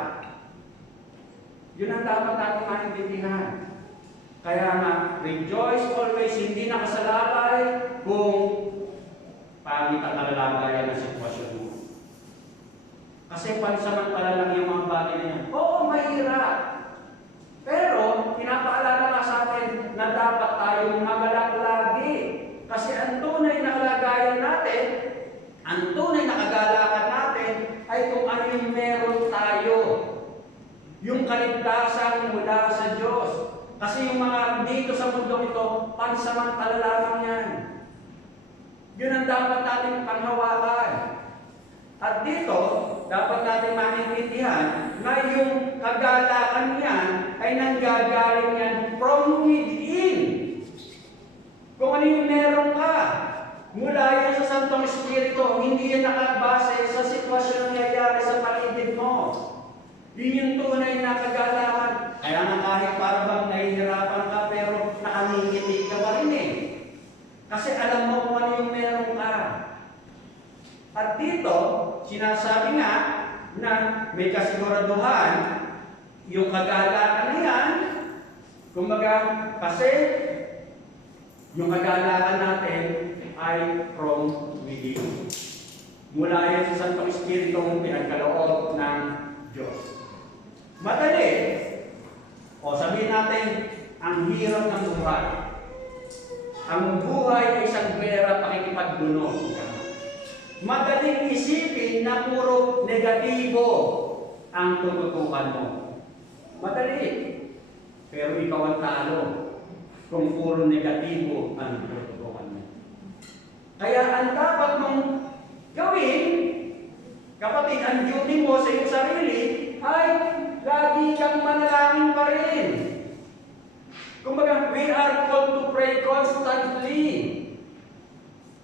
Yun ang dapat natin maintindihan. Kaya nga, rejoice always, hindi nakasalalay kung pangit ang kalalagayan ng sitwasyon mo. Kasi pansamantala lang yung mga bagay na yan. Oo, mahirap. Pero, pinapaalala nga sa atin na dapat tayong magalak lagi. Kasi ang tunay na kalagayan natin, ang tunay na kagalakan natin, ay kung ano yung meron tayo. Yung kaligtasan mula sa Diyos. Kasi yung mga dito sa mundo ito, pansamantala lamang yan. Yun ang dapat natin panghawakan. At dito, dapat natin maintindihan na yung kagalakan niyan ay nanggagaling yan from within. Kung ano yung meron ka, mula yan sa Santong Espiritu, hindi yan nakabase sa sitwasyon na nangyayari sa paligid mo. Yun yung tunay na kagalakan. Kaya nga kahit parang nahihirapan ka pero nakangingiti ka pa rin eh. Kasi alam mo kung ano yung meron ka. At dito, sinasabi nga na may kasiguraduhan yung kagalakan na yan. Kumbaga, kasi yung kagalakan natin ay from within. Mula yan sa Santong Espiritu pinagkaloob ng Diyos. Madali. O sabihin natin, ang hirap ng buhay. Ang buhay ay isang gera pakikipagbuno. Madaling isipin na puro negatibo ang tututukan mo. Madali. Pero ikaw ang talo kung puro negatibo ang tututukan mo. Kaya ang dapat mong gawin, kapatid, ang duty mo sa iyong sarili ay lagi kang manalangin pa rin. Kumbaga, we are called to pray constantly.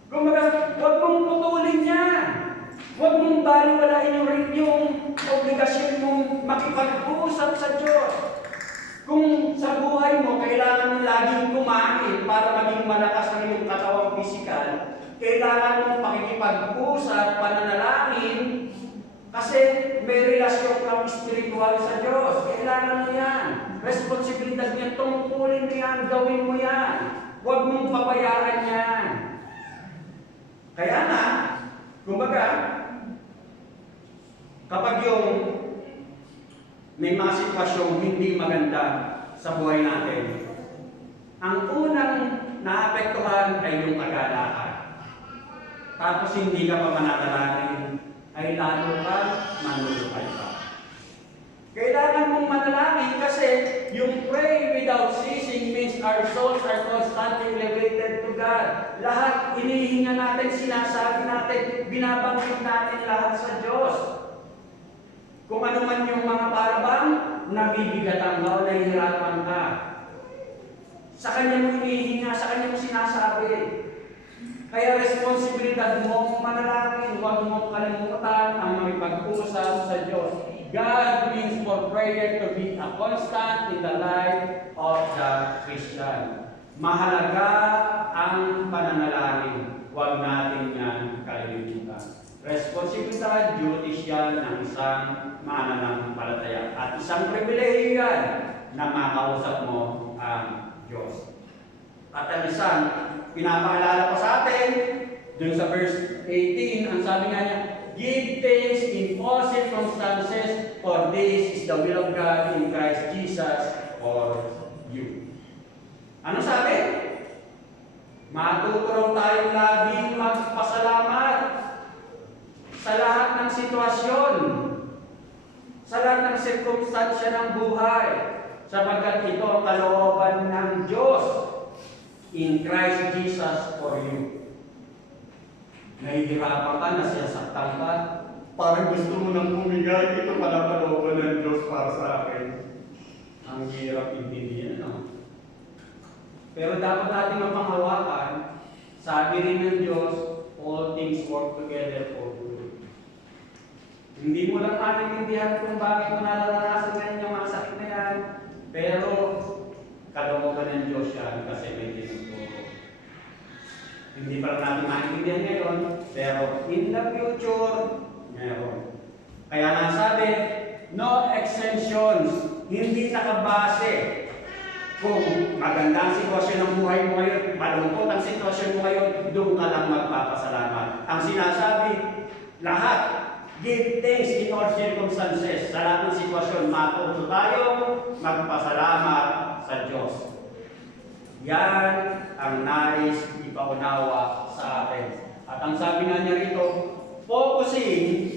Kumbaga, huwag mong putulin yan. Huwag mong baliwalain yung obligasyon mong makipag-usap sa Diyos. Kung sa buhay mo, kailangan mong laging kumain para maging malakas ang iyong katawang pisikal, kailangan mong pakikipag-usap, pananalangin, kasi may relasyon kang spiritual sa Diyos. Kailangan mo yan. Responsibilidad niya, tungkulin mo yan, gawin mo yan. Huwag mong pabayaan yan. Kaya nga, kumbaga, kapag yung may mga sitwasyong hindi maganda sa buhay natin, ang unang naapektuhan ay yung kagalakan. Tapos hindi ka pa mananalangin, ay lalo ka manulupay pa. Kailangan mong manalangin kasi yung pray without ceasing means our souls are constantly elevated to God. Lahat inihinga natin, sinasabi natin, binabanggit natin lahat sa Diyos. Kung ano man yung mga parabang, nabibigatan ka o nahihirapan ka. Sa Kanya mo inihinga, sa Kanya mo sinasabi. Kaya responsibilidad mo manalangin, huwag mong kalimutan ang makipag-usap sa Diyos. God means for prayer to be a constant in the life of the Christian. Mahalaga ang pananalangin. Huwag natin yan kalilimutan. Responsibilidad, duty yan ng isang mananampalataya. At isang pribilehiyo yan na makausap mo ang Diyos. At ang isang pinapaalala pa sa atin, dun sa verse 18, ang sabi nga niya, give thanks in all circumstances, for this is the will of God in Christ Jesus for you. Ano sabi? Matuto raw tayong laging sa lahat ng sitwasyon, sa lahat ng sirkumstansya ng buhay, sapagkat ito ang kalooban ng Diyos in Christ Jesus for you. Nahihirapan ka, nasasaktan ka, parang gusto mo nang bumigay, ito pala kalooban ng Diyos para sa akin. Ang hirap intindihan, no? Pero dapat natin mapanghawakan, sabi rin ng Diyos, all things work together for good. Hindi mo lang maintindihan kung bakit mo nararanasan ngayon yung mga sakit na yan, pero kalooban ng Diyos yan kasi may tinuturo. Hindi pa lang natin maintindihan ngayon, pero in the future, meron. Kaya nga sabi, no exemptions, hindi nakabase kung maganda ang sitwasyon ng buhay mo ngayon, malungkot ang sitwasyon mo ngayon, doon ka lang magpapasalamat. Ang sinasabi, lahat, give thanks in all circumstances. Sa lahat ng sitwasyon, matuto tayo magpasalamat sa Diyos. Yan ang nais ipaunawa sa atin. At ang sabi nga niya rito, focusing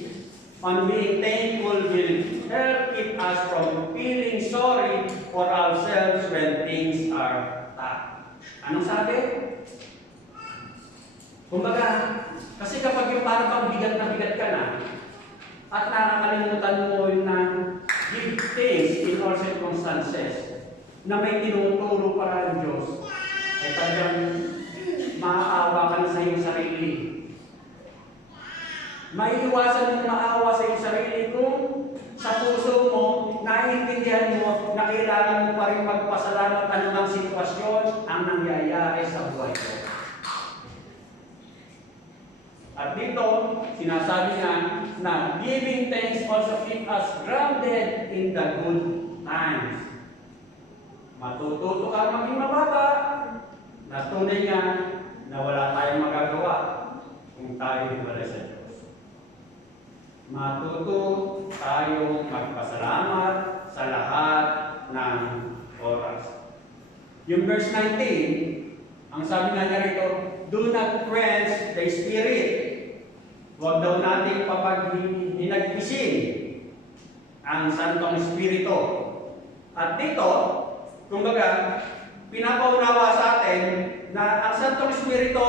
on being thankful will help keep us from feeling sorry for ourselves when things are tough. Anong sabi? Kumbaga, kasi kapag yung parang pang bigat na bigat ka na, at nakakalimutan mo na give thanks in all circumstances, na may tinuturo para ng Diyos, ay talagang maaawa ka na sa iyong sarili. Maiiwasan mong maawa sa iyong sarili kung sa puso mo, naiintindihan mo na kailangan mo pa rin magpasalamat anumang sitwasyon ang nangyayari sa buhay ko. At dito, sinasabi niya na giving thanks also keep us grounded in the good times. Matututo ka maging mababa, na tunay niya na wala tayong magagawa kung tayo wala sa Diyos. Matuto tayong magpasalamat sa lahat ng oras. Yung verse 19, ang sabi nga niya rito, do not quench the Spirit. Huwag daw nating hinagpisin ang Santong Espiritu. At dito, kumbaga, pinapaunawa sa atin na ang Santong Espiritu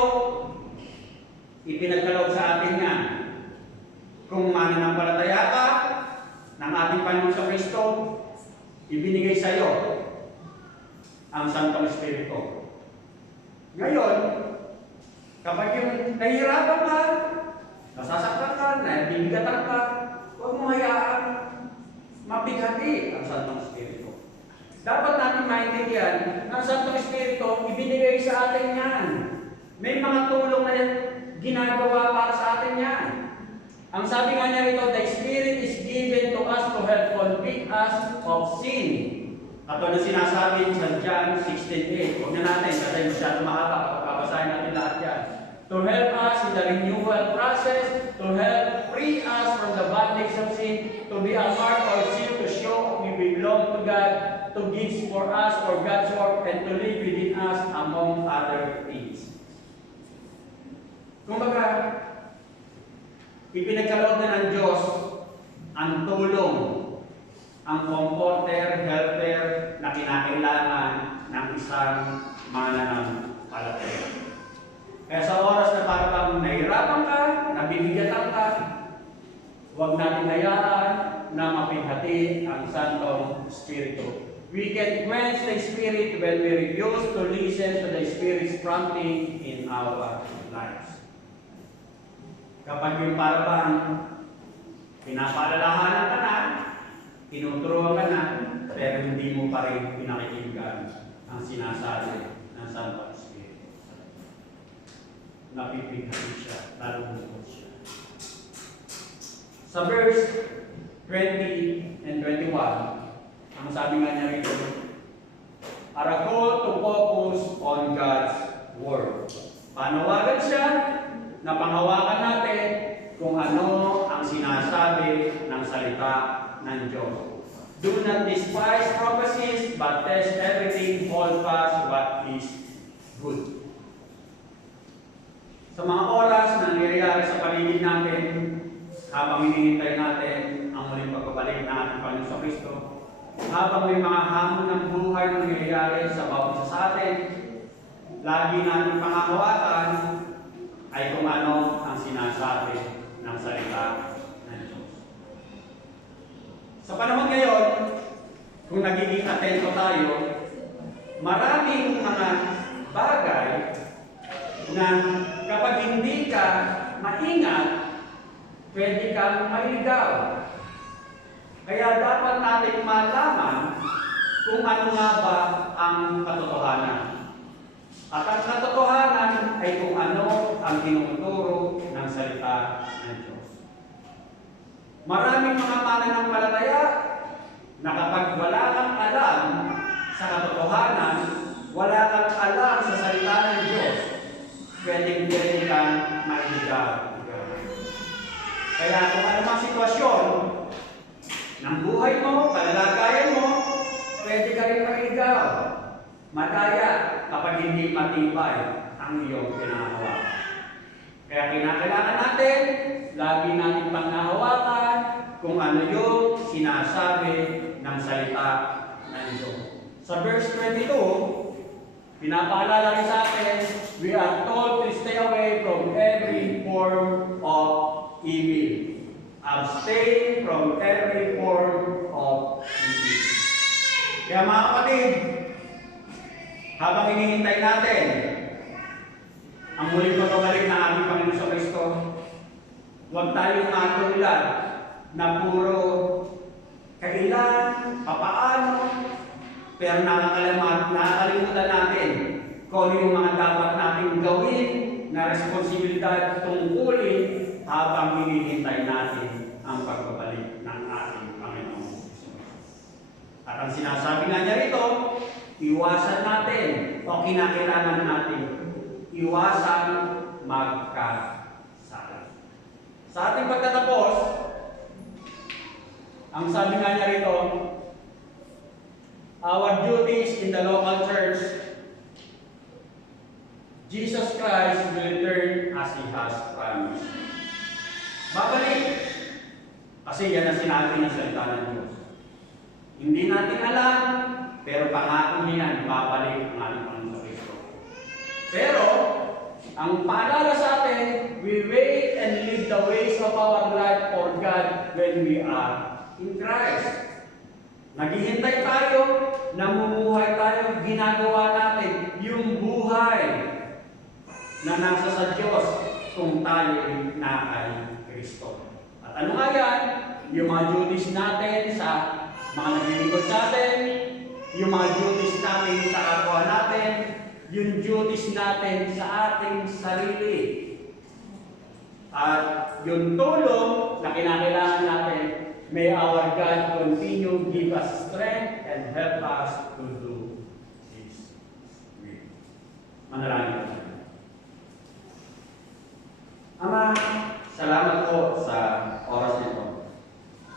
ipinagkaloob sa atin yan. Kung mananampalataya ka ng ating Panginoon sa Kristo, ibinigay sa iyo ang Santong Espiritu. Ngayon, kapag yung nahihirapan ka, nasasaktan ka, nabibigatan ka, huwag mo hayaan mabigati ang Santong Espiritu. Dapat natin maintindihan na ang Santong Espiritu ibinigay sa atin yan. May mga tulong na ginagawa para sa atin yan. Ang sabi nga niya rito, the Spirit is given to us to help convict us of sin. At na sinasabi sa John 16:8. Huwag na natin, kasi masyado mahaba. Pagpapasahin natin lahat yan. To help us in the renewal process, to help free us from the bondage of sin, to be a mark of sin, to show we belong to God, to give for us for God's work, and to live within us among other things. Kumbaga, ipinagkaloob na ng Diyos ang tulong, ang comforter, helper na kinakailangan ng isang mananampalataya. Kaya sa oras na parang nahihirapan ka, nabibigatan ka, huwag natin hayaan na mapighati ang Santong Espiritu. We can quench the Spirit when we refuse to listen to the Spirit's prompting in our lives. Kapag yung parang pinapaalalahanan ka na, tinuturuan ka na, pero hindi mo pa rin pinakikinggan ang sinasabi ng Santong Espiritu. Napipighati siya, nalulungkot siya. Sa verse 20 and 21, ang sabi nga niya rito, are a call to focus on God's Word. Panawagan siya na panghawakan natin kung ano ang sinasabi ng salita ng Diyos. Do not despise prophecies, but test everything, hold fast what is good. Sa mga oras na nangyayari sa paligid natin, habang hinihintay natin ang muling pagbabalik ng ating Panginoon sa Kristo, habang may mga hamon ng buhay na nangyayari sa bawat isa sa atin, lagi natin pangahawakan ay kung ano ang sinasabi ng salita ng Diyos. Sa panahon ngayon, kung nagiging atento tayo, maraming mga bagay na kapag hindi ka maingat, pwede kang mailigaw. Kaya dapat natin malaman kung ano nga ba ang katotohanan. At ang katotohanan ay kung ano ang tinuturo ng salita ng Diyos. Maraming mga mananampalataya na kapag wala kang alam sa katotohanan, wala kang alam sa salita ng Diyos, pwedeng kang mailigaw. Kaya kung ano mang sitwasyon ng buhay mo, palalagayan mo, pwede ka rin mailigaw. Madaya kapag hindi matibay ang iyong pinangahawakan. Kaya kinakailangan natin, lagi natin panghahawakan kung ano yung sinasabi ng salita ng Diyos. Sa verse 22, pinapaalala rin sa atin, we are told to stay away from every form of evil. Abstain from every form of evil. Kaya mga kapatid, habang hinihintay natin ang muling pagbabalik ng ating Panginoon sa Kristo, huwag tayong matulad na puro kailan, papaano, pero nakakalimutan natin kung ano yung mga dapat nating gawin na responsibilidad tungkulin habang hinihintay natin ang pagbabalik ng ating Panginoon. At ang sinasabi nga niya rito, iwasan natin o kinakailangan natin iwasan magkasala. Sa ating pagtatapos, ang sabi nga niya rito, our duties in the local church, Jesus Christ will return as He has promised. Babalik. Kasi yan ang sinabi ng salita ng Diyos. Hindi natin alam, pero pangako niya, babalik ang ating Panginoon sa Kristo. Pero, ang paalala sa atin, we wait and live the ways of our life for God when we are in Christ. Naghihintay tayo, namumuhay tayo, ginagawa natin yung buhay na nasa sa Diyos kung tayo na kay Kristo. At ano nga yan? Yung mga duties natin sa mga naglilingkod sa atin, yung mga duties natin sa kapwa natin, yung duties natin sa ating sarili. At yung tulong na kinakailangan natin, may our God continue give us strength and help us to do His will. Manalangin po. Ama, salamat po sa oras nito.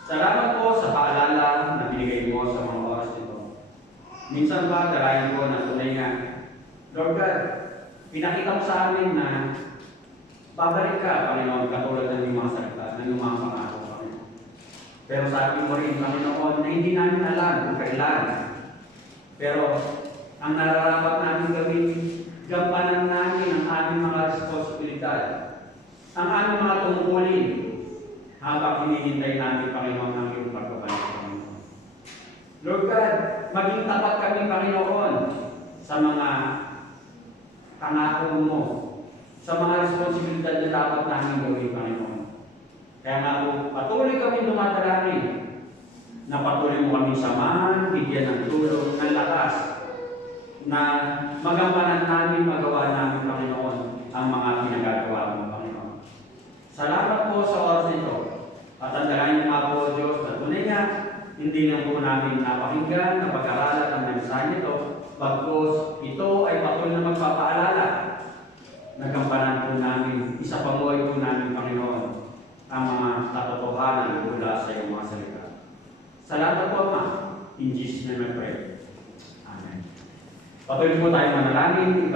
Salamat po sa paalala na binigay mo sa mga oras nito. Minsan ba, darayan ko na tunay nga, Lord God, pinakita mo sa amin na babalik ka, Panginoon, katulad ng iyong mga salita, ng iyong mga pangako, Panginoon. Pero sabi mo rin, Panginoon, na hindi namin alam kung kailan. Pero ang nararapat namin gawin, gampanan namin ang aming mga responsibilidad, ang aming mga tungkulin, habang hinihintay namin, Panginoon, ang iyong pagbabalik, Panginoon. Lord God, maging tapat kami, Panginoon, sa mga pangako mo, sa mga responsibilidad na dapat namin gawin, Panginoon. Kaya nga po, patuloy kami dumadalangin na patuloy mo kami samahan, bigyan ng tulong, ng lakas, na magampanan namin, magawa namin, Panginoon, ang mga pinagagawa mo, Panginoon. Salamat po sa oras nito. At ang dalangin nga po, Diyos, na tunay nga, hindi lang po namin napakinggan na pag-aralan ang mensahe nito, bagkus ito ay patuloy na magpapaalala. Nagampanan po namin, isa pamuhay po namin, Panginoon, ang mga katotohanan mula sa iyong mga salita. Salamat po, Ama. In Jesus' name I pray. Amen. Patuloy po tayo manalangin.